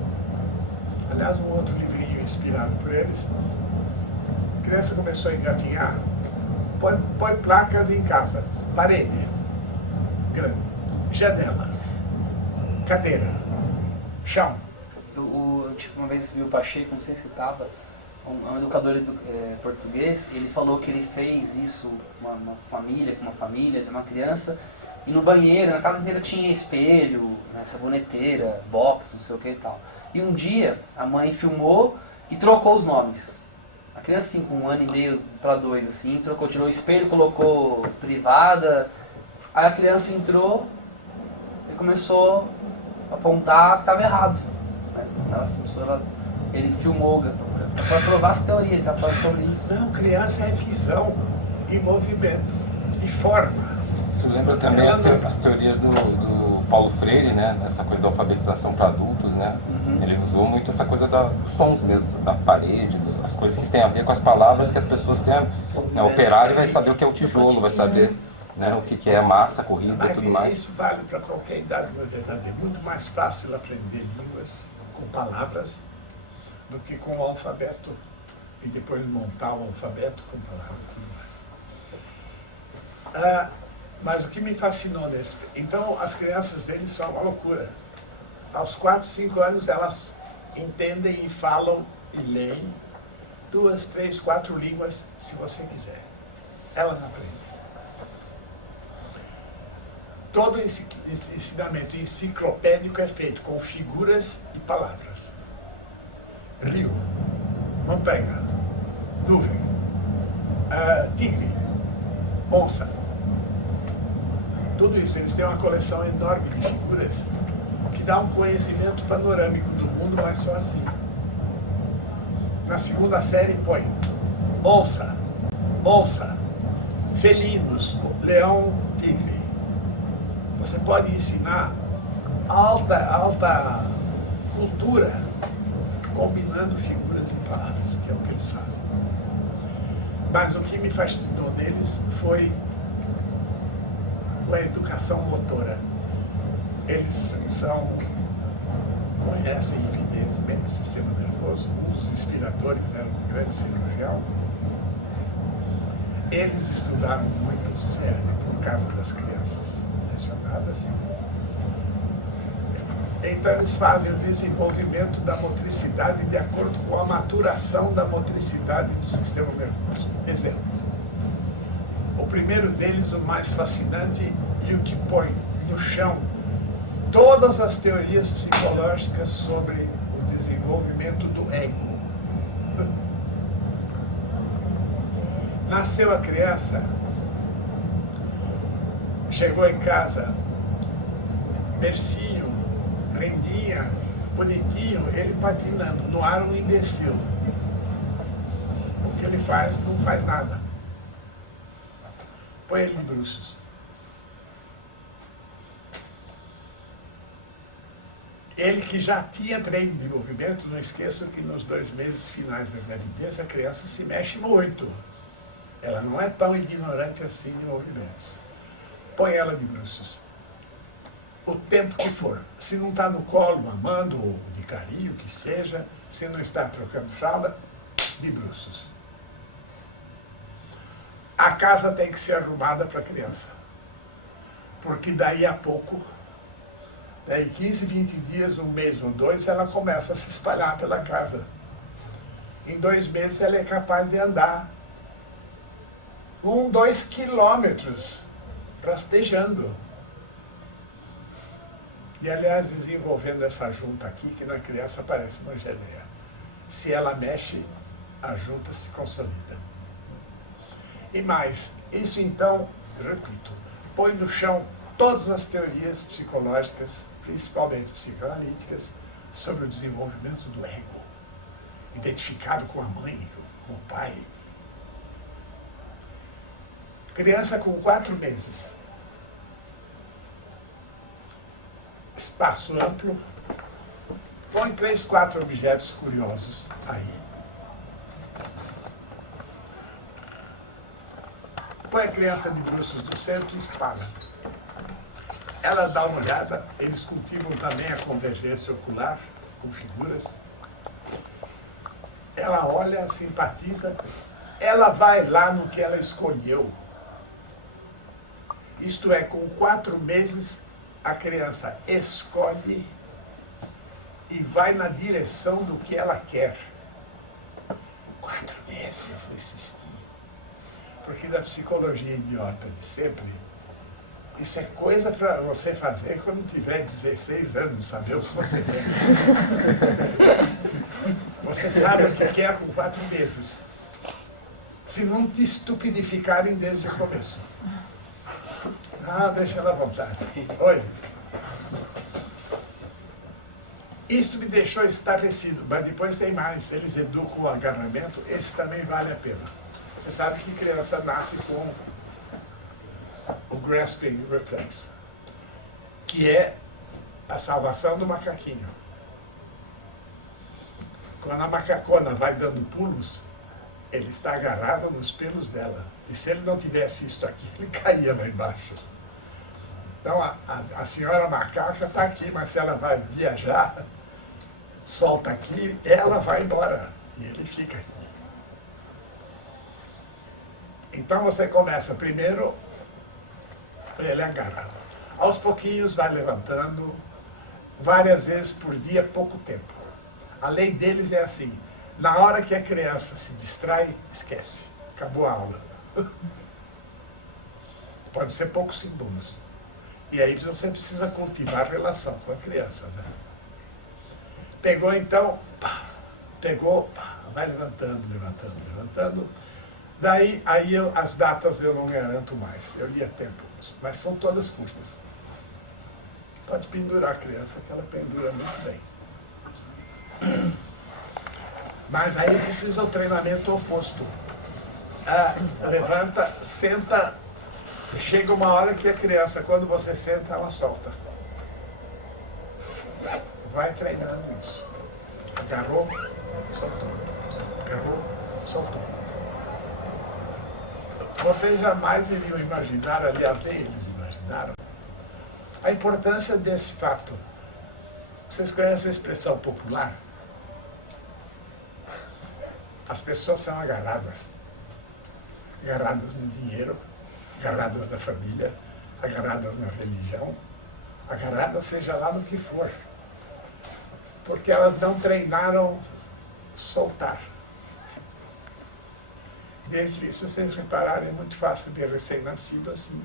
Aliás, um outro livrinho inspirado por eles. A criança começou a engatinhar, põe placas em casa, parede, grande, janela, cadeira, chão. Eu uma vez vi o Pacheco, não sei se estava, um educador português, ele falou que ele fez isso com uma família, de uma criança, e no banheiro, na casa inteira tinha espelho, né, saboneteira, box, não sei o que e tal. E um dia a mãe filmou e trocou os nomes. A criança assim, com 1 ano e meio para 2, assim, tirou o espelho, colocou privada, aí a criança entrou e começou a apontar que estava errado. Né? Ele filmou para provar essa teoria, ele está falando sobre isso. Não, criança é visão e movimento e forma. Isso lembra também as teorias do Paulo Freire, né? Essa coisa da alfabetização para adultos, né? Uhum. Ele usou muito essa coisa dos sons mesmo, da parede, as coisas que tem a ver com as palavras que as pessoas têm. Né? O operário vai saber o que é o tijolo, vai saber, né, o que é massa, corrida e Mas tudo mais. isso vale para qualquer idade, na verdade. É muito mais fácil aprender línguas com palavras do que com o alfabeto e depois montar o alfabeto com palavras e tudo mais. Mas o que me fascinou nesse... Então, as crianças deles são uma loucura. Aos 4, 5 anos, elas entendem e falam e leem 2, 3, 4 línguas, se você quiser. Elas aprendem. Todo esse ensinamento enciclopédico é feito com figuras e palavras. Rio, montanha, nuvem, tigre, onça. Tudo isso, eles têm uma coleção enorme de figuras que dá um conhecimento panorâmico do mundo, mas só assim. Na segunda série põe onça, felinos, leão, tigre. Você pode ensinar alta cultura combinando figuras e palavras, que é o que eles fazem. Mas o que me fascinou neles foi a educação motora. Eles conhecem evidentemente o sistema nervoso, os inspiradores eram um grande cirurgião. Eles estudaram muito o cérebro por causa das crianças lesionadas. Então eles fazem o desenvolvimento da motricidade de acordo com a maturação da motricidade do sistema nervoso. Exemplo. O primeiro deles, o mais fascinante e o que põe no chão todas as teorias psicológicas sobre o desenvolvimento do ego. Nasceu a criança, chegou em casa, bercinho, rendinha, bonitinho, ele patinando no ar, um imbecil. O que ele faz, não faz nada. Põe ele de bruços. Ele que já tinha treino de movimento, não esqueçam que nos 2 meses finais da gravidez a criança se mexe muito. Ela não é tão ignorante assim de movimentos. Põe ela de bruços. O tempo que for. Se não está no colo, mamando, ou de carinho, que seja, se não está trocando fralda, de bruços. A casa tem que ser arrumada para a criança. Porque daí a pouco, daí 15, 20 dias, 1 mês ou 2, ela começa a se espalhar pela casa. Em 2 meses ela é capaz de andar 1, 2 quilômetros rastejando. E, aliás, desenvolvendo essa junta aqui, que na criança parece uma geleia. Se ela mexe, a junta se consolida. E mais, isso então, repito, põe no chão todas as teorias psicológicas, principalmente psicoanalíticas, sobre o desenvolvimento do ego, identificado com a mãe, com o pai. Criança com 4 meses. Espaço amplo. Põe 3, 4 objetos curiosos aí. Põe a criança de bruços no centro e espalha. Ela dá uma olhada, eles cultivam também a convergência ocular com figuras. Ela olha, simpatiza, ela vai lá no que ela escolheu. Isto é, com 4 meses, a criança escolhe e vai na direção do que ela quer. 4 meses eu vou insistir. Porque da psicologia idiota de sempre, isso é coisa para você fazer quando tiver 16 anos, saber o que você quer. Você sabe o que quer com 4 meses. Se não te estupidificarem desde o começo. Ah, deixa ela à vontade. Oi. Isso me deixou estarrecido, mas depois tem mais. Eles educam o agarramento, esse também vale a pena. Você sabe que criança nasce com o grasping reflex, que é a salvação do macaquinho. Quando a macacona vai dando pulos, ele está agarrado nos pelos dela. E se ele não tivesse isso aqui, ele caía lá embaixo. Então a senhora macaca está aqui, mas se ela vai viajar, solta aqui, ela vai embora. E ele fica aqui. Então você começa primeiro, ele agarra. Aos pouquinhos vai levantando, várias vezes por dia, pouco tempo. A lei deles é assim, na hora que a criança se distrai, esquece, acabou a aula. Pode ser poucos segundos. E aí você precisa cultivar a relação com a criança, né? Pegou então, pá, pegou, pá, vai levantando, levantando, levantando. Daí, as datas eu não garanto mais, eu ia tempo, mas são todas curtas. Pode pendurar a criança, que ela pendura muito bem. Mas aí precisa o treinamento oposto. Levanta, senta, chega uma hora que a criança, quando você senta, ela solta. Vai treinando isso. Agarrou, soltou. Agarrou, soltou. Vocês jamais iriam imaginar, aliás, nem eles imaginaram, a importância desse fato. Vocês conhecem a expressão popular? As pessoas são agarradas. Agarradas no dinheiro, agarradas na família, agarradas na religião, agarradas seja lá no que for. Porque elas não treinaram soltar. Se vocês repararem, é muito fácil ver recém-nascido assim.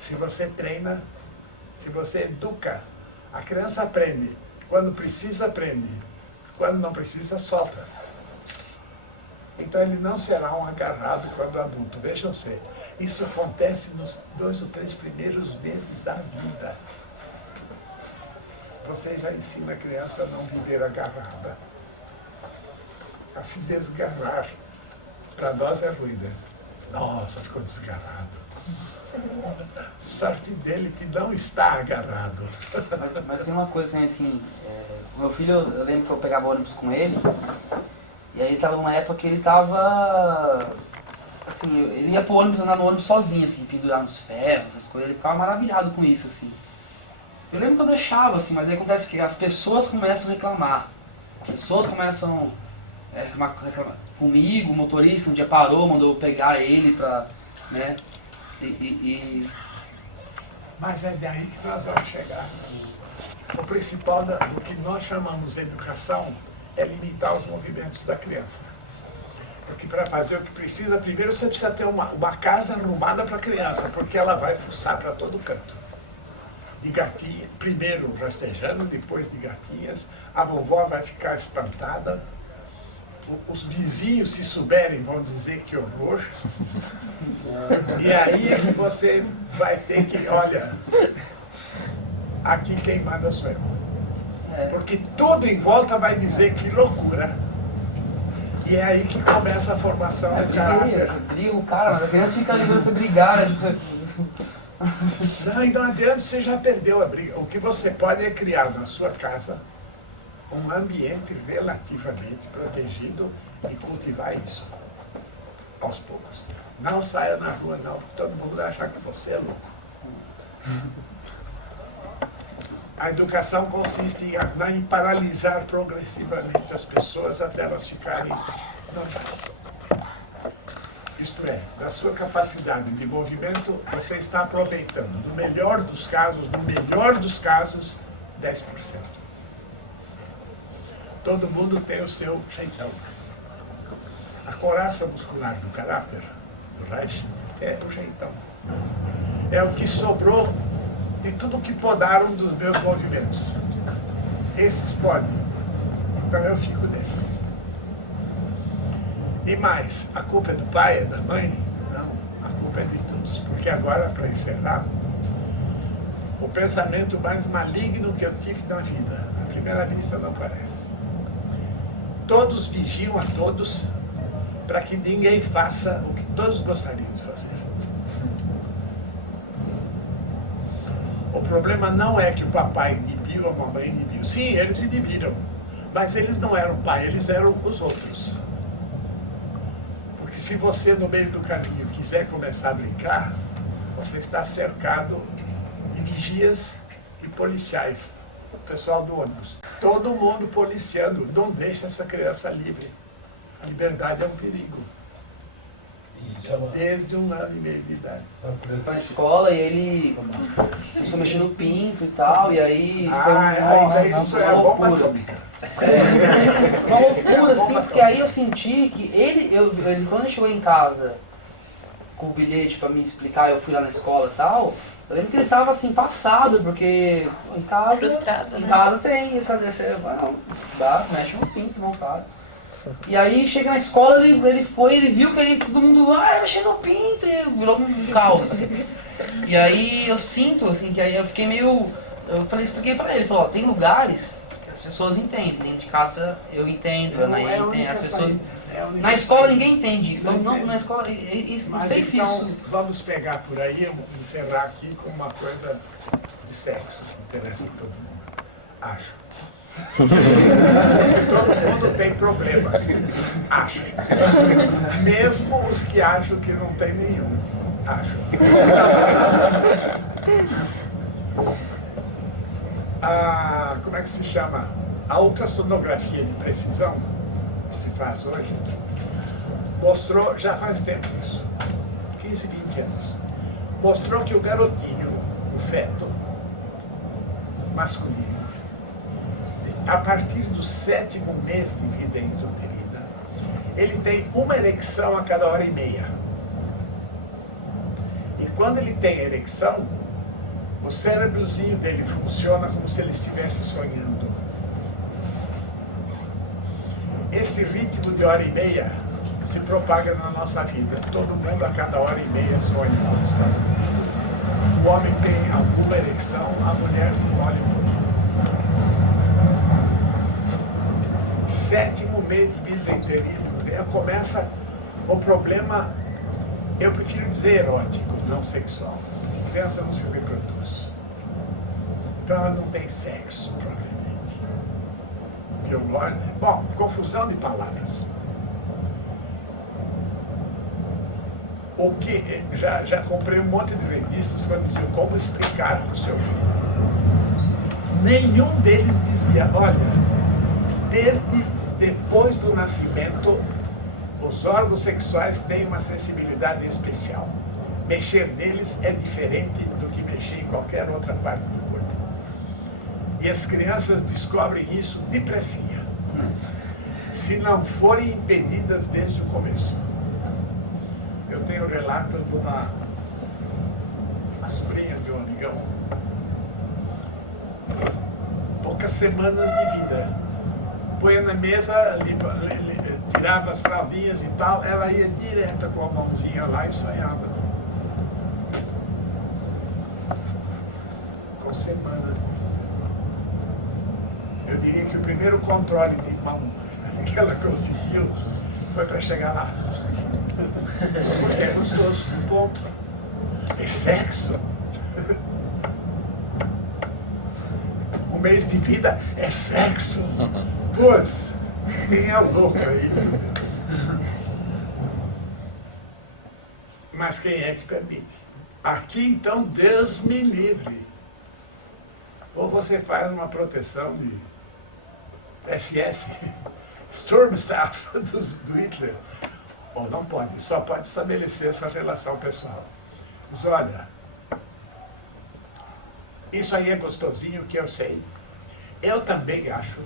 Se você treina, se você educa, a criança aprende. Quando precisa, aprende. Quando não precisa, solta. Então ele não será um agarrado quando adulto. Vejam se, isso acontece nos 2 ou 3 primeiros meses da vida. Você já ensina a criança a não viver agarrada, a se desgarrar. Para nós é ruim, né? Nossa, ficou desgarrado. Sorte dele que não está agarrado. Mas tem uma coisa assim, o meu filho, eu lembro que eu pegava ônibus com ele, e aí ele tava numa época que ele tava, assim, ele ia pro ônibus, andar no ônibus sozinho, assim, pendurar nos ferros, essas coisas, ele ficava maravilhado com isso, assim. Eu lembro que eu deixava, assim, mas aí acontece que as pessoas começam a reclamar. As pessoas começam a reclamar comigo, o motorista um dia parou, mandou eu pegar ele pra, né, Mas é daí que nós vamos chegar. O principal do que nós chamamos de educação é limitar os movimentos da criança. Porque para fazer o que precisa, primeiro você precisa ter uma casa arrumada para a criança, porque ela vai fuçar para todo canto. De gatinha, primeiro rastejando, depois de gatinhas, a vovó vai ficar espantada, os vizinhos, se souberem, vão dizer que horror. E aí é que você vai ter que, olha, aqui quem manda sou eu. Porque tudo em volta vai dizer que loucura. E é aí que começa a formação do caráter. Briga o cara, mas a criança fica ali pra você brigar, né? Não, e não adianta, você já perdeu a briga. O que você pode é criar na sua casa um ambiente relativamente protegido e cultivar isso aos poucos. Não saia na rua, não, todo mundo vai achar que você é louco. A educação consiste em paralisar progressivamente as pessoas até elas ficarem normais. Isto é, da sua capacidade de movimento, você está aproveitando, no melhor dos casos, 10%. Todo mundo tem o seu jeitão. A coraça muscular do caráter, do Reich, é o jeitão. É o que sobrou de tudo que podaram dos meus movimentos. Esses podem. Então eu fico nesse. E mais, a culpa é do pai, é da mãe? Não, a culpa é de todos. Porque agora, para encerrar, o pensamento mais maligno que eu tive na vida, à primeira vista não parece. Todos vigiam a todos para que ninguém faça o que todos gostariam de fazer. O problema não é que o papai inibiu, a mamãe inibiu. Sim, eles inibiram, mas eles não eram o pai, eles eram os outros. Porque se você no meio do caminho quiser começar a brincar, você está cercado de vigias e policiais. O pessoal do ônibus. Todo mundo policiando, não deixa essa criança livre. A liberdade é um perigo. Desde 1 ano e meio de idade. Ele foi na escola e ele começou a mexer no pinto e tal, e aí isso é uma bomba atômica. Uma loucura, assim, porque aí eu senti que ele quando ele chegou em casa com o bilhete pra me explicar, eu fui lá na escola e tal, eu lembro que ele tava assim, passado, porque em casa. Frustrado, em né? casa tem essa não, dá, mexe no pinto, vontade. E aí chega na escola, ele viu que aí todo mundo mexendo no pinto, e virou um caos, assim. E aí eu sinto, assim, que aí eu fiquei meio. Expliquei pra ele, falou, ó, tem lugares que as pessoas entendem, dentro de casa eu entendo, Ana entende, as pessoas. Na escola ninguém entende isso, então não, na escola, isso, não sei se isso. Vamos pegar por aí, eu vou encerrar aqui com uma coisa de sexo, que interessa a todo mundo. Acho. Todo mundo tem problemas, acho. Mesmo os que acham que não tem nenhum, acho. Como é que se chama? A ultrassonografia de precisão que se faz hoje mostrou, já faz tempo isso, 15, 20 anos, mostrou que o garotinho, o feto, masculino, a partir do 7º mês de vida intrauterina, ele tem uma ereção a cada hora e meia. E quando ele tem a ereção, o cérebrozinho dele funciona como se ele estivesse sonhando. Esse ritmo de hora e meia se propaga na nossa vida. Todo mundo a cada hora e meia sonha. Sabe? O homem tem alguma ereção, a mulher se molha um pouquinho. 7º mês de vida intrauterina começa o problema, eu prefiro dizer erótico, não sexual. A criança não se reproduz. Então ela não tem sexo, provavelmente. Biológico. Bom, confusão de palavras. O que já comprei um monte de revistas quando diziam como explicar para o seu filho. Nenhum deles dizia, olha, desde depois do nascimento, os órgãos sexuais têm uma sensibilidade especial. Mexer neles é diferente do que mexer em qualquer outra parte do corpo. E as crianças descobrem isso depressinha, se não forem impedidas desde o começo. Eu tenho o relato de uma sobrinha de um amigão, poucas semanas de vida. Põe na mesa, tirava as fraldinhas e tal, ela ia direta com a mãozinha lá e sonhava. Com semanas de vida. Eu diria que o primeiro controle de mão que ela conseguiu foi para chegar lá. Porque é gostoso, ponto. É sexo. Um mês de vida é sexo. Putz, quem é o louco aí, meu Deus? Mas quem é que permite? Aqui, então, Deus me livre. Ou você faz uma proteção de SS, Sturmstaff do Hitler, ou não pode, só pode estabelecer essa relação pessoal. Mas olha, isso aí é gostosinho, que eu sei. Eu também acho.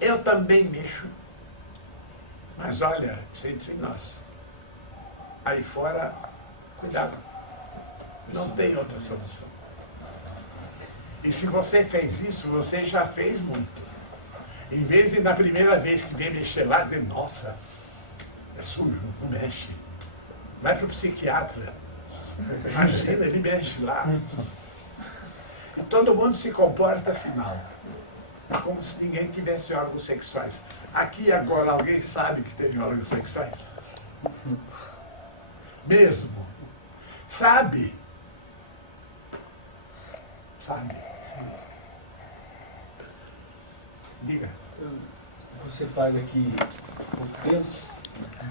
Eu também mexo. Mas olha, isso é entre nós. Aí fora, cuidado. Não tem outra solução. E se você fez isso, você já fez muito. Em vez de na primeira vez que vem mexer lá, dizer, nossa, é sujo, não mexe. Vai para o psiquiatra. Imagina, ele mexe lá. E todo mundo se comporta afinal. Como se ninguém tivesse órgãos sexuais. Aqui agora alguém sabe que tem órgãos sexuais? Mesmo. Sabe? Sabe? Diga. Você paga aqui pouco tempo?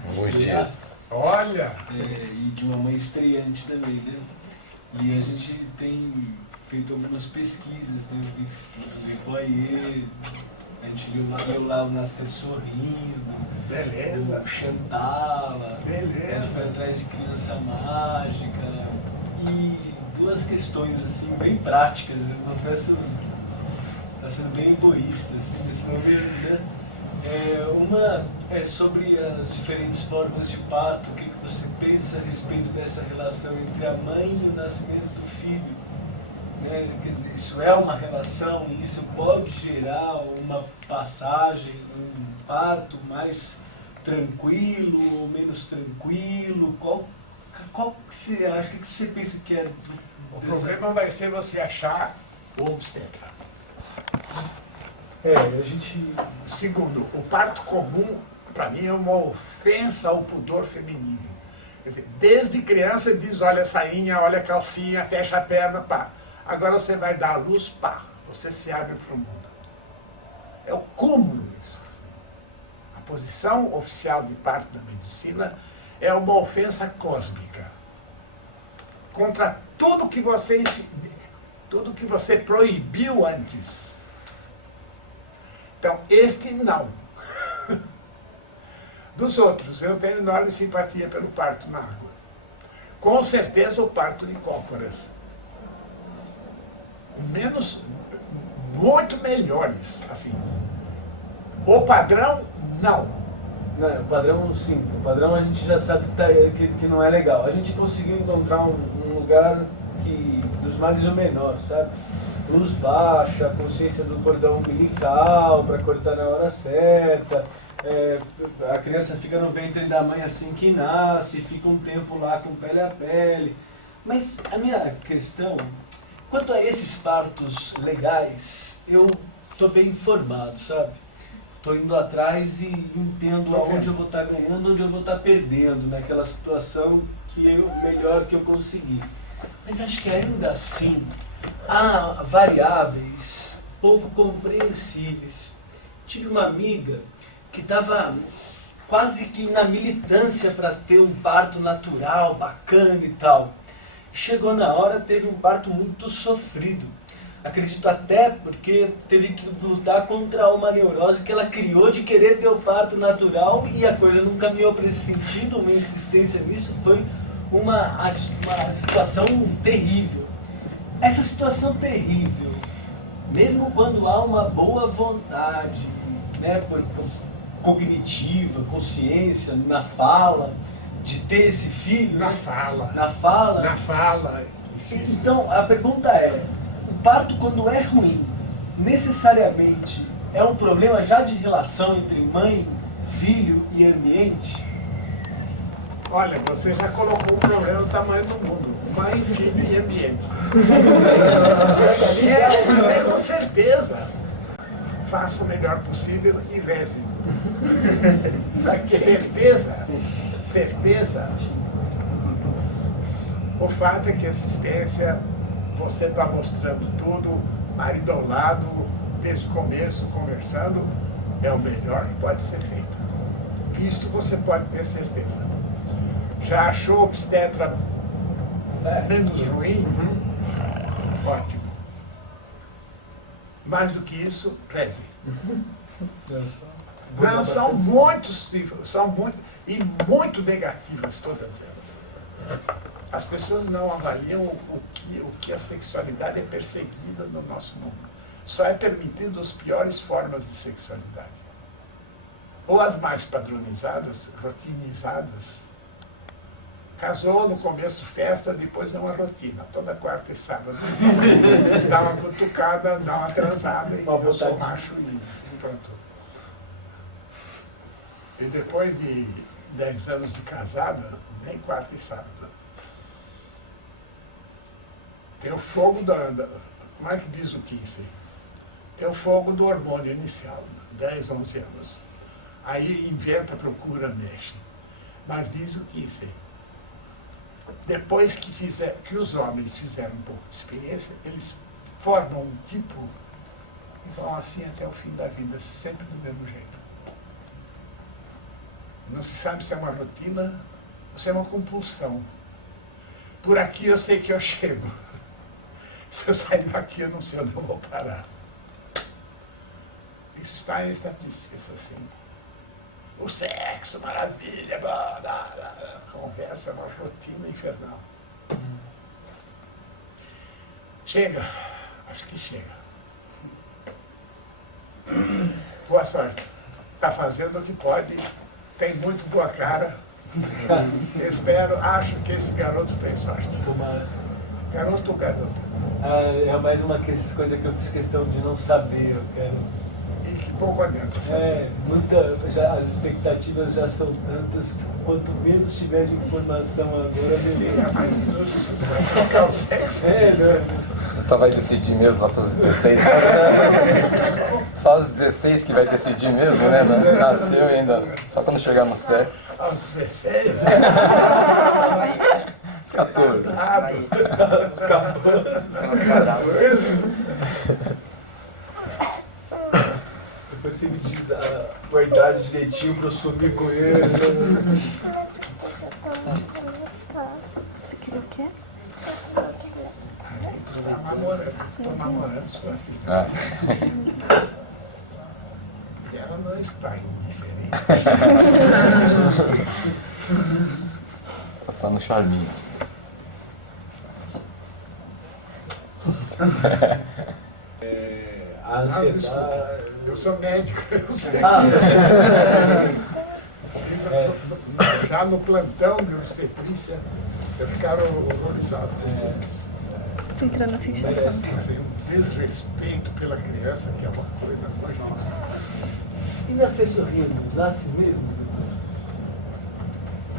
Alguns dias. Olha! E de uma mãe estreante também, né? E a gente tem feito algumas pesquisas, tem o Deployer, a gente viu lá o Nascer Sorrindo, Beleza. o Chantala, Beleza. a gente foi atrás de Criança Mágica, e duas questões assim, bem práticas, eu confesso, está sendo bem egoísta assim, nesse momento, né? Uma é sobre as diferentes formas de parto, o que você pensa a respeito dessa relação entre a mãe e o nascimento do filho. Né? Quer dizer, isso é uma relação e isso pode gerar uma passagem, um parto mais tranquilo ou menos tranquilo? Qual que você acha? O que você pensa que é? O problema vai ser você achar o obstetra. A gente... Segundo, o parto comum, para mim, é uma ofensa ao pudor feminino. Quer dizer, desde criança diz, olha a sainha, olha a calcinha, fecha a perna, pá. Agora você vai dar à luz, pá. Você se abre para o mundo. É o cúmulo isso. A posição oficial de parto da medicina é uma ofensa cósmica. Contra tudo que você proibiu antes. Então, este não. Dos outros, eu tenho enorme simpatia pelo parto na água. Com certeza o parto de cócoras. muito melhores, assim. O padrão, não. Não, o padrão sim, o padrão a gente já sabe que não é legal. A gente conseguiu encontrar um lugar que, dos males o menor, sabe? Luz baixa, consciência do cordão umbilical para cortar na hora certa, a criança fica no ventre da mãe assim que nasce, fica um tempo lá com pele a pele. Mas a minha questão, quanto a esses partos legais, eu estou bem informado, sabe? Estou indo atrás e entendo aonde eu vou estar ganhando, onde eu vou estar perdendo, naquela situação que é o melhor que eu consegui. Mas acho que ainda assim há variáveis pouco compreensíveis. Tive uma amiga que estava quase que na militância para ter um parto natural, bacana e tal. Chegou na hora, teve um parto muito sofrido. Acredito até porque teve que lutar contra uma neurose que ela criou de querer ter o parto natural e a coisa não caminhou para esse sentido, uma insistência nisso, foi uma situação terrível. Essa situação terrível, mesmo quando há uma boa vontade, né, cognitiva, consciência, na fala, de ter esse filho... Na fala. Na fala. Na fala. Insisto. Então, a pergunta é, o parto quando é ruim, necessariamente é um problema já de relação entre mãe, filho e ambiente? Olha, você já colocou um problema do tamanho do mundo. Mãe, filho e ambiente. Com certeza. Faça o melhor possível e reze. Certeza. Certeza. O fato é que a assistência, você está mostrando tudo, marido ao lado, desde o começo, conversando, é o melhor que pode ser feito. Isto você pode ter certeza. Já achou obstetra menos ruim? Ótimo. Mais do que isso, reze. Não, são muitos, e muito negativas todas elas. As pessoas não avaliam o que a sexualidade é perseguida no nosso mundo. Só é permitido as piores formas de sexualidade. Ou as mais padronizadas, rotinizadas. Casou no começo festa, depois é uma rotina. Toda quarta e sábado. Dá uma cutucada, dá uma transada e eu sou macho e pronto. E depois de 10 anos de casada, nem quarta e sábado. Tem o fogo como é que diz o Kinsey? Tem o fogo do hormônio inicial, 10, 11 anos. Aí inventa, procura, mexe. Mas diz o Kinsey, depois que os homens fizeram um pouco de experiência, eles formam um tipo e vão assim até o fim da vida, sempre do mesmo jeito. Não se sabe se é uma rotina ou se é uma compulsão. Por aqui eu sei que eu chego. Se eu sair daqui, eu não sei onde eu vou parar. Isso está em estatísticas, assim. O sexo, maravilha, blá, blá, blá, blá. Conversa é uma rotina infernal. Chega. Acho que chega. Boa sorte. Está fazendo o que pode. Tem muito boa cara. Acho que esse garoto tem sorte. Tomara. Garoto ou garota? É mais uma coisa que eu fiz questão de não saber, eu quero. E que pouco adianta saber. As expectativas já são tantas que quanto menos tiver de informação agora, melhor. Sim, é mais inútil, você não vai trocar o sexo. Você só vai decidir mesmo lá para os 16 anos, né? Só os 16 que vai decidir mesmo, né? Nasceu ainda, só quando chegar no sexo. Aos 16? Os 14. Depois você me diz a idade direitinho pra eu sumir com ele. Você queria o quê? Está namorando, estou namorando sua filha. Ah. E ela não está indiferente. Passando no charminho. A A ansiedade. desculpa. Eu sou médico, eu sei. Já no plantão de obstetrícia, eu ficava horrorizado com isso. Você entra na ficha. Assim, um desrespeito pela criança, que é uma coisa nojenta. E nascer sorrindo, nasce mesmo?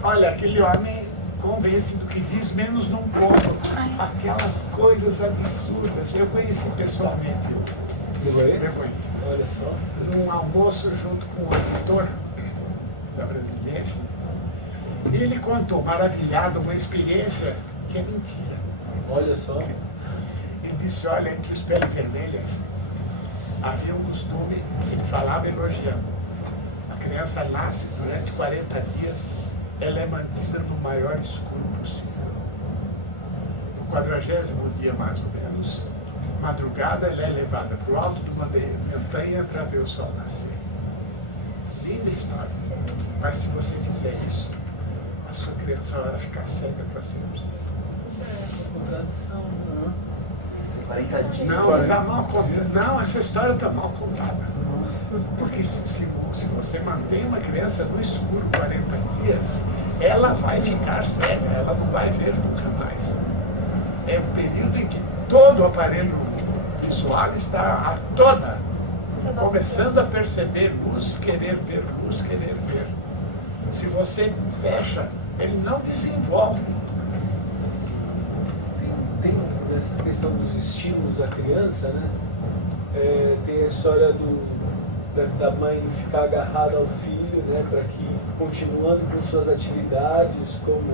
Olha, aquele homem convence do que diz, menos num ponto. Aquelas coisas absurdas. Eu conheci pessoalmente o Begonha. Olha só. Num almoço junto com o editor da Brasiliense. E ele contou, maravilhado, uma experiência que é mentira. Olha só. Ele disse, olha, entre os peles vermelhas havia um costume que ele falava elogiando. A criança nasce durante 40 dias, ela é mantida no maior escuro possível. No 40º dia, mais ou menos, madrugada, ela é levada para o alto de uma montanha para ver o sol nascer. Linda história. Mas se você fizer isso, a sua criança vai ficar cega para sempre. Tradição, né? 40 dias. Não, tá mal contada. Não, essa história está mal contada. Porque se você mantém uma criança no escuro 40 dias, ela vai ficar cega, ela não vai ver nunca mais. É um período em que todo o aparelho visual está a toda, começando a perceber luz, querer ver luz, querer ver. Se você fecha, ele não desenvolve. Tem essa questão dos estímulos da criança, né? Tem a história da mãe ficar agarrada ao filho, né? Para que, continuando com suas atividades, como...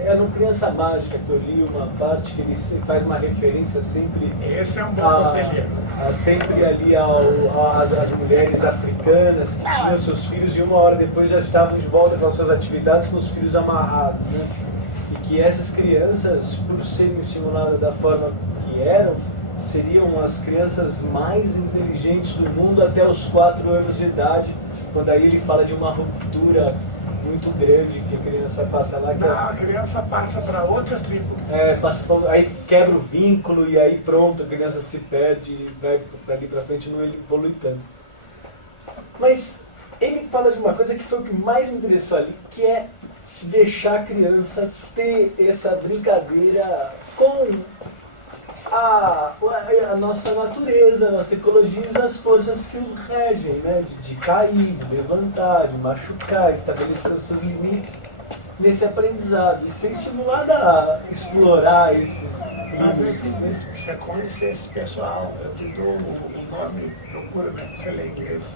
É no Criança Mágica que eu li uma parte que ele faz uma referência sempre... Esse é um bom conselheiro. Sempre ali às mulheres africanas que tinham seus filhos e uma hora depois já estavam de volta com as suas atividades com os filhos amarrados, né? E que essas crianças, por serem estimuladas da forma que eram, seriam as crianças mais inteligentes do mundo até os 4 anos de idade, quando aí ele fala de uma ruptura muito grande que a criança passa lá. Não, a criança passa para outra tribo. Aí quebra o vínculo e aí pronto, a criança se perde e vai para ali para frente, não ele evolui tanto. Mas ele fala de uma coisa que foi o que mais me interessou ali, que é deixar a criança ter essa brincadeira com a nossa natureza, a nossa ecologia e as forças que o regem, né? De cair, de levantar, de machucar, estabelecer os seus limites nesse aprendizado e ser estimulada a explorar esses limites. Você conhece esse pessoal, eu te dou o nome, procura, né? Você lê inglês.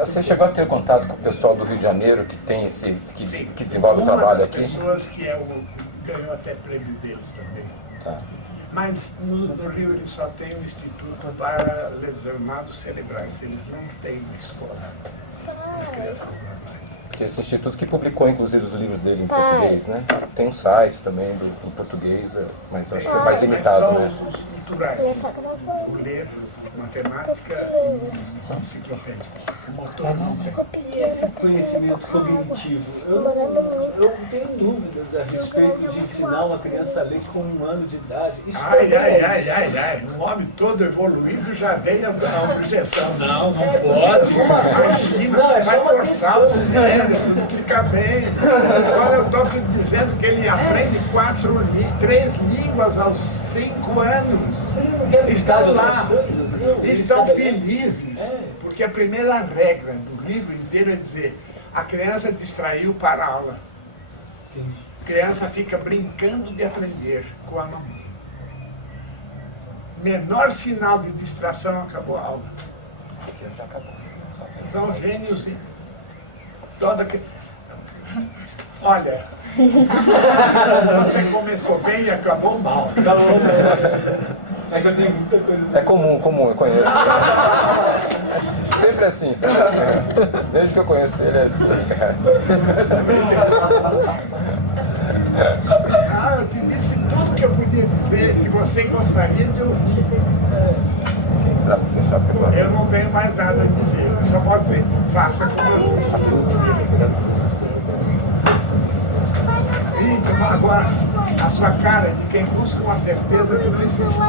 Você chegou a ter contato com o pessoal do Rio de Janeiro que tem que desenvolve o trabalho aqui? Uma das pessoas que ganhou até prêmio deles também. Tá. Mas no Rio eles só têm um instituto para lesionados cerebrais, eles não têm uma escola de crianças normais. Porque esse instituto que publicou inclusive os livros dele em português, né? Tem um site também em português, mas eu acho que é mais limitado, né? Só os culturais, o ler, matemática e enciclopédia. O motor não tem. E esse conhecimento cognitivo? Eu tenho dúvidas a respeito de ensinar uma criança a ler com 1 ano de idade. Isso Ai. Um homem todo evoluído já veio a objeção. Não pode. Imagina, vai forçar o cérebro, não fica bem. Agora eu estou dizendo que ele aprende 3 línguas aos 5 anos. Estão lá, estão felizes. Porque a primeira regra do livro inteiro é dizer: a criança distraiu para a aula. A criança fica brincando de aprender com a mamãe. Menor sinal de distração, acabou a aula. São gênios e toda que... Olha, você começou bem e acabou mal. É que eu tenho muita coisa. É comum, eu conheço. Sempre assim. Desde que eu conheço ele é assim, cara. Eu te disse tudo que eu podia dizer que você gostaria de ouvir. Eu não tenho mais nada a dizer, eu só posso dizer, faça como eu disse. Então, agora, a sua cara é de quem busca uma certeza que não existe.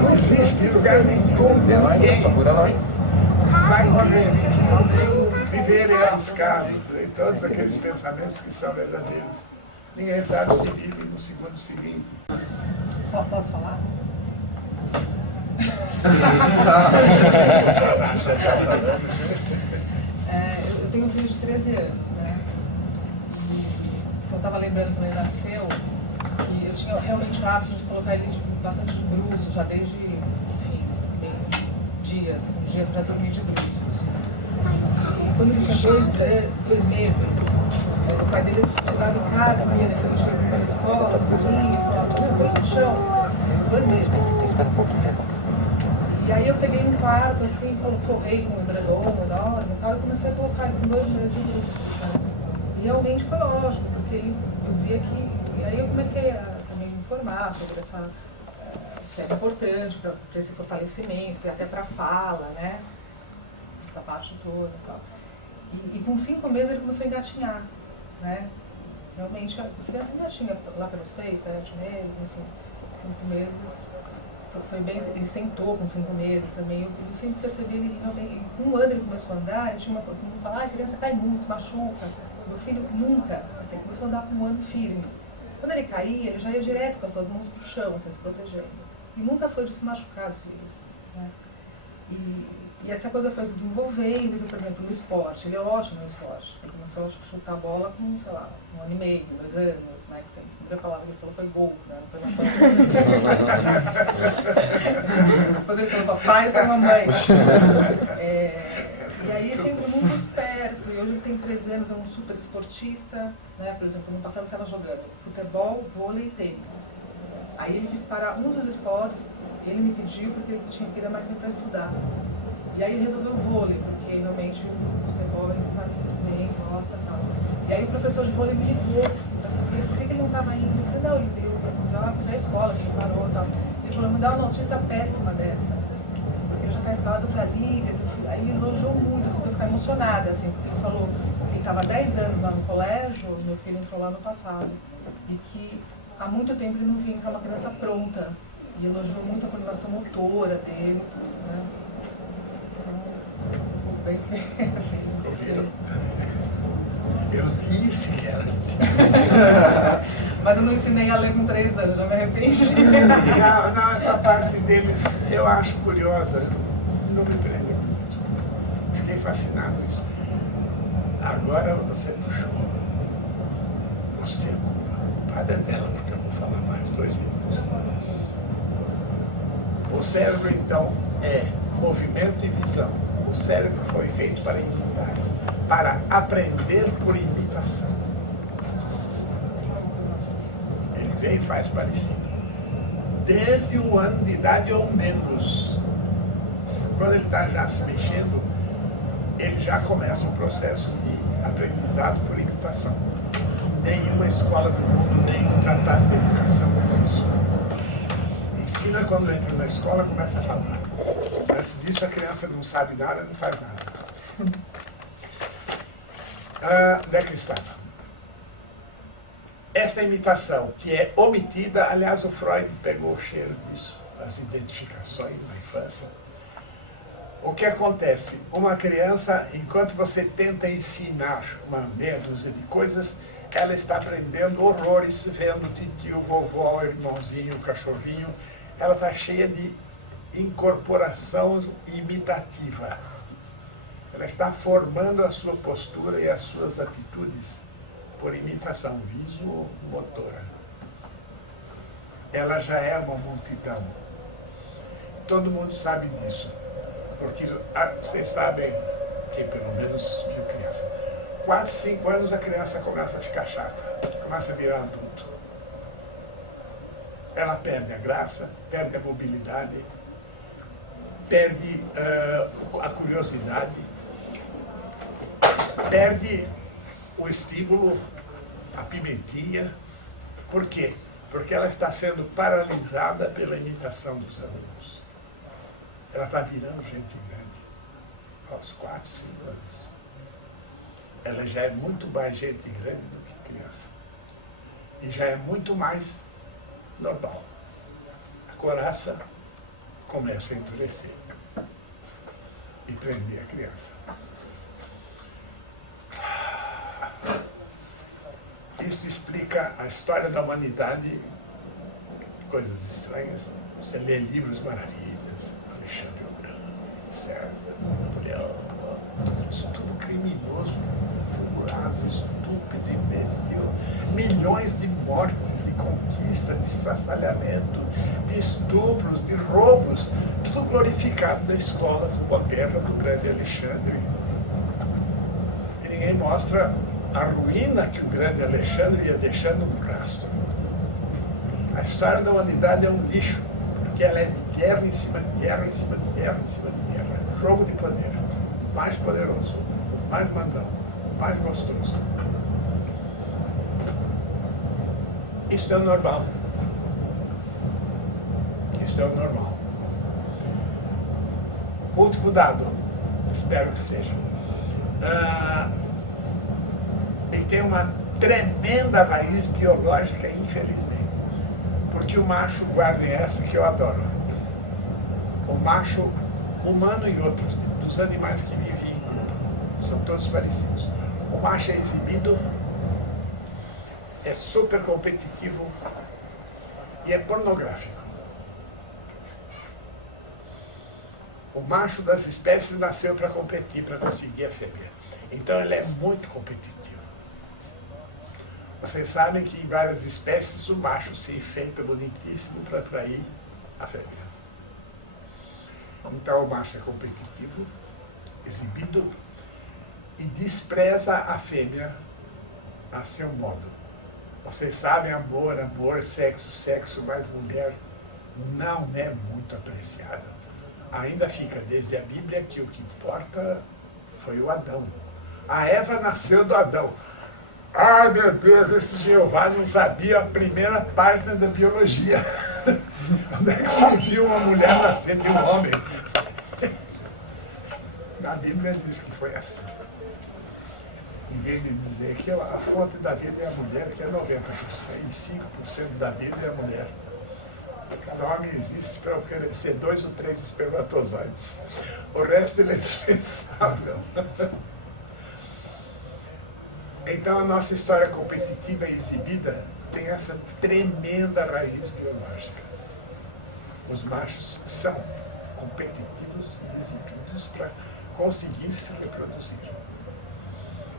Não existe lugar nenhum de ninguém vai correr. Viver é arriscado. E todos aqueles pensamentos que são verdadeiros. Ninguém sabe se vive no segundo seguinte. Posso falar? Vocês acham? Eu tenho um filho de 13 anos, né? Eu estava lembrando quando ele nasceu que eu tinha realmente o hábito de colocar ele bastante de bruços, já desde, enfim, dias para dormir de bruços. E quando ele tinha 2 meses, o pai dele chegava em casa, a ele chegava com ele no colo, dormia, falava, no chão, 2 meses. E aí eu peguei um quarto, assim, forrei com um edredom enorme e tal, e comecei a colocar ele com 2 meses de bruços. E realmente foi ótimo, porque eu via que... E aí eu comecei a também me informar sobre essa... que era importante para esse fortalecimento, até para a fala, né? Essa parte toda e tal. E com 5 meses ele começou a engatinhar, né? Realmente a criança engatinha lá pelos 6, 7 meses, enfim, 5 meses. Foi bem, ele sentou com 5 meses também, eu sempre percebi ele realmente, com 1 ano ele começou a andar, ele tinha todo mundo fala, a criança cai muito, se machuca. Meu filho nunca, assim, começou a andar com 1 ano firme. Quando ele caía, ele já ia direto com as 2 mãos pro chão, assim, se protegendo. E nunca foi de se machucar, né? E essa coisa foi se desenvolvendo, então, por exemplo, no esporte, ele é ótimo no esporte. Ele começou a chutar a bola com, sei lá, 1 ano e meio, 2 anos, né? Que sempre, a primeira palavra que ele falou foi gol, né? Não foi depois ele falou papai e foi mamãe. E aí sempre muito esperto, e hoje ele tem 13 anos, é um super esportista, né? Por exemplo, no passado ele estava jogando futebol, vôlei e tênis. Aí ele quis parar um dos esportes, ele me pediu porque ele tinha que ir mais tempo para estudar. E aí ele resolveu o vôlei, porque realmente o futebol ele não vai muito bem, gosta e tal. E aí o professor de vôlei me ligou para saber por que ele não estava indo. Eu falei, não, ele deu, já avisei a escola que ele parou e tal. Ele falou, me dá uma notícia péssima dessa, porque ele já está escalado para a liga. Aí ele elogiou muito, assim, eu fiquei emocionada, assim, porque ele falou que ele estava 10 anos lá no colégio, meu filho entrou lá no passado, e que há muito tempo ele não vinha com uma criança pronta. E elogiou muito a coordenação motora dele, né? Ouviram? Eu disse que era assim. Mas eu não ensinei a ler com 3 anos, já me arrependi. Não, essa parte deles eu acho curiosa. Não me prende muito. Fiquei fascinado com isso. Agora você puxou. Você é culpada dela, porque eu vou falar mais 2 minutos. O cérebro, então, é movimento e visão. O cérebro foi feito para imitar, para aprender por imitação. Ele vem e faz parecido. Desde 1 ano de idade ou menos, quando ele está já se mexendo, ele já começa um processo de aprendizado por imitação. Nenhuma escola do mundo, nenhum tratado de educação diz isso. Ensina quando entra na escola, começa a falar. Antes disso, a criança não sabe nada, não faz nada. Onde é que eu estava? Essa imitação, que é omitida, aliás, o Freud pegou o cheiro disso, as identificações na infância. O que acontece? Uma criança, enquanto você tenta ensinar uma meia dúzia de coisas, ela está aprendendo horrores, vendo o tio, vovó, o irmãozinho, o cachorrinho. Ela está cheia de incorporação imitativa. Ela está formando a sua postura e as suas atitudes por imitação viso-motora. Ela já é uma multidão. Todo mundo sabe disso. Porque vocês sabem que pelo menos viu criança. 4, 5 anos a criança começa a ficar chata, começa a virar adulto. Ela perde a graça, perde a mobilidade, perde a curiosidade, perde o estímulo, a pimentinha. Por quê? Porque ela está sendo paralisada pela imitação dos alunos. Ela está virando gente grande, aos 4, 5 anos. Ela já é muito mais gente grande do que criança. E já é muito mais normal. coraça começa a endurecer e prender a criança. Isso explica a história da humanidade, coisas estranhas. Você lê livros maravilhas, Alexandre o Grande, César, Napoleão, isso tudo criminoso, furado, estúpido, imbecil. Milhões de mortes, de conquista, de estraçalhamento, de estupros, de roubos, tudo glorificado na escola, como a guerra do grande Alexandre. E ninguém mostra a ruína que o grande Alexandre ia deixando no rastro. A história da humanidade é um lixo, porque ela é de guerra em cima de guerra, em cima de guerra, em cima de guerra. Jogo de poder. O mais poderoso, o mais mandão, o mais gostoso. Isso é o normal. Isso é o normal. Último dado, espero que seja. Ele tem uma tremenda raiz biológica, infelizmente. Porque o macho, guardem essa que eu adoro. O macho humano e outros, dos animais que vivem em grupo, são todos parecidos. O macho é exibido, é super competitivo e é pornográfico. O macho das espécies nasceu para competir, para conseguir a fêmea. Então ele é muito competitivo. Vocês sabem que em várias espécies o macho se enfeita bonitíssimo para atrair a fêmea. Então o macho é competitivo, exibido, e despreza a fêmea a seu modo. Vocês sabem, amor, amor, sexo, sexo mais mulher, não é muito apreciado. Ainda fica desde a Bíblia que o que importa foi o Adão. A Eva nasceu do Adão. Ai, meu Deus, esse Jeová não sabia a primeira página da biologia. Onde é que você viu uma mulher nascer de um homem? Na Bíblia diz que foi assim. Em vez de dizer que a fonte da vida é a mulher, que é 95% da vida é a mulher. Cada homem existe para oferecer 2 ou 3 espermatozoides. O resto ele é dispensável. Então a nossa história competitiva e exibida tem essa tremenda raiz biológica. Os machos são competitivos e exibidos para conseguir se reproduzir.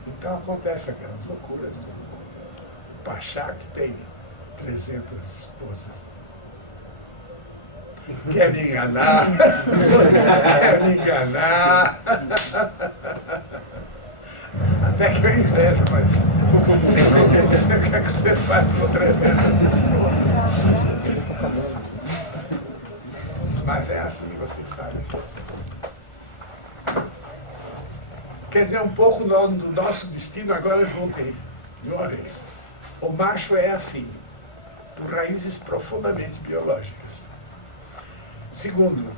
Então acontece aquelas loucuras do Pachá que tem 300 esposas. Quer me enganar? Quer me enganar? Até que eu invejo, mas o que é que você faz com 300 esposas? Mas é assim, vocês sabem. Quer dizer, um pouco do nosso destino agora juntem de uma vez. O macho é assim, por raízes profundamente biológicas. Segundo,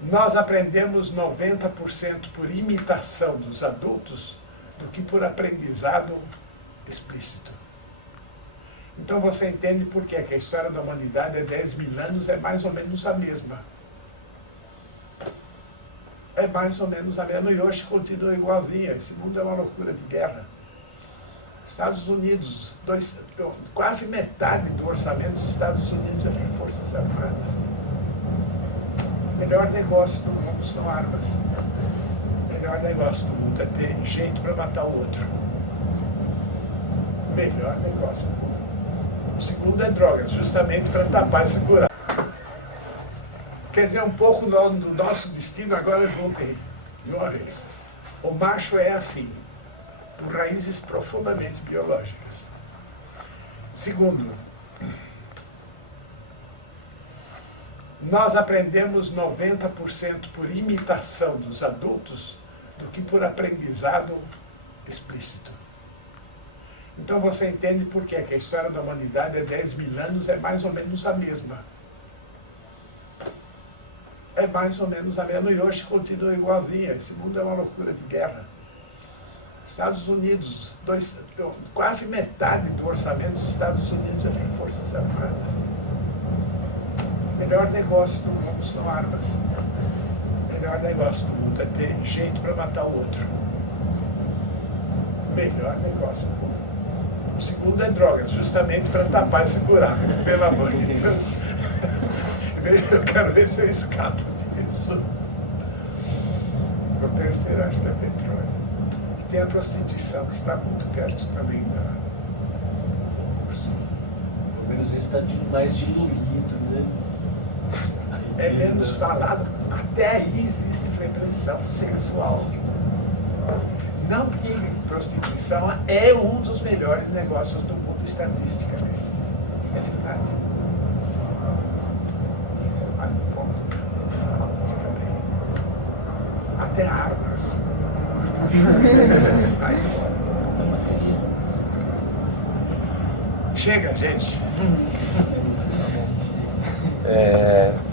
nós aprendemos 90% por imitação dos adultos do que por aprendizado explícito. Então você entende por quê? Que a história da humanidade há 10 mil anos é mais ou menos a mesma. É mais ou menos a mesma e hoje continua igualzinha. Esse mundo é uma loucura de guerra. Estados Unidos, quase metade do orçamento dos Estados Unidos é para forças armadas. O melhor negócio do mundo são armas. O melhor negócio do mundo é ter jeito para matar o outro. O melhor negócio do mundo. O segundo é drogas, justamente para tapar e segurar. Quer dizer, um pouco do nosso destino agora juntem de uma vez. O macho é assim, por raízes profundamente biológicas. Segundo, nós aprendemos 90% por imitação dos adultos do que por aprendizado explícito. Então você entende por quê? Que a história da humanidade há 10 mil anos é mais ou menos a mesma. É mais ou menos a mesma e hoje continua igualzinha. Esse mundo é uma loucura de guerra. Estados Unidos, quase metade do orçamento dos Estados Unidos é para Forças Armadas. O melhor negócio do mundo são armas. O melhor negócio do mundo é ter jeito para matar o outro. O melhor negócio do mundo. O segundo é drogas, justamente para tapar esse buraco. Pelo amor de Deus. Eu quero ver se eu escapo disso. O terceiro, acho que é petróleo. E tem a prostituição, que está muito perto também do concurso. Pelo menos isso está mais diluído, né? É menos falado. Até aí existe repressão sexual. Não diga que prostituição é um dos melhores negócios do mundo estatisticamente. É verdade. Olha o ponto. Fica bem. Até armas. Vai embora. Chega, gente.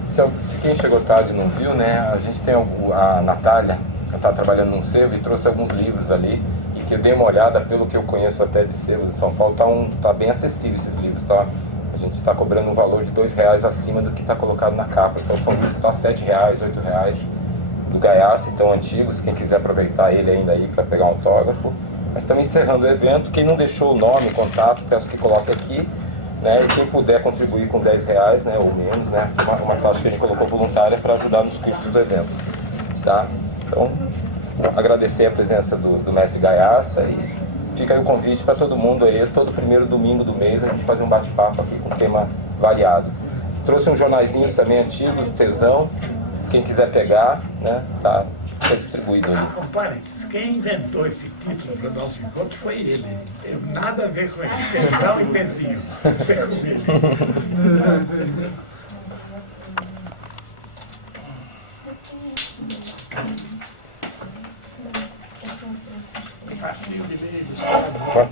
Se quem chegou tarde não viu, né? A gente tem a Natália, que está trabalhando num sebo e trouxe alguns livros ali, e que eu dei uma olhada, pelo que eu conheço até de sebos de São Paulo, tá bem acessível esses livros, tá? A gente está cobrando um valor de R$2 acima do que está colocado na capa. Então são livros que estão R$7, R$8, do Gaiaça, então antigos, quem quiser aproveitar ele ainda aí para pegar um autógrafo. Mas estamos encerrando o evento. Quem não deixou o nome, contato, peço que coloque aqui, né? E quem puder contribuir com R$10, né, ou menos, né? Uma taxa que a gente colocou voluntária para ajudar nos custos do evento, tá? Então, agradecer a presença do mestre Gaiaça e fica aí o convite para todo mundo aí, todo primeiro domingo do mês a gente fazer um bate-papo aqui com tema variado. Trouxe uns jornaizinhos também antigos, Tesão, quem quiser pegar, né, tá distribuído aí. Um parênteses, quem inventou esse título para o nosso encontro foi ele. Tem nada a ver com ele. Tesão e Tezinho. Isso é com ele. Facinho de ler, ilustrador.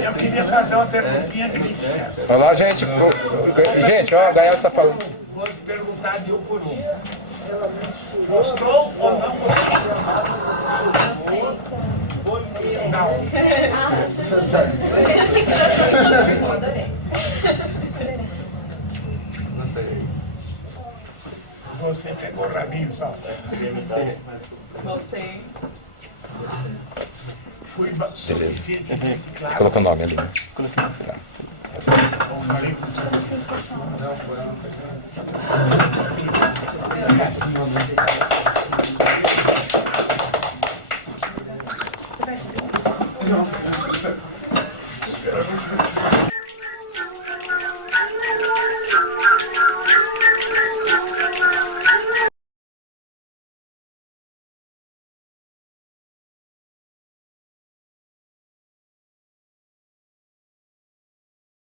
Eu queria fazer uma perguntinha crítica. Olha lá, gente. Gente, ó, a Gaiaça está falando. Vou perguntar de um por um. Gostou ou não gostou? Não. Você pegou o rabinho só. Gostei. Fui suficientemente claro. Colocou o nome ali. Falei com tudo isso. Não, foi ela.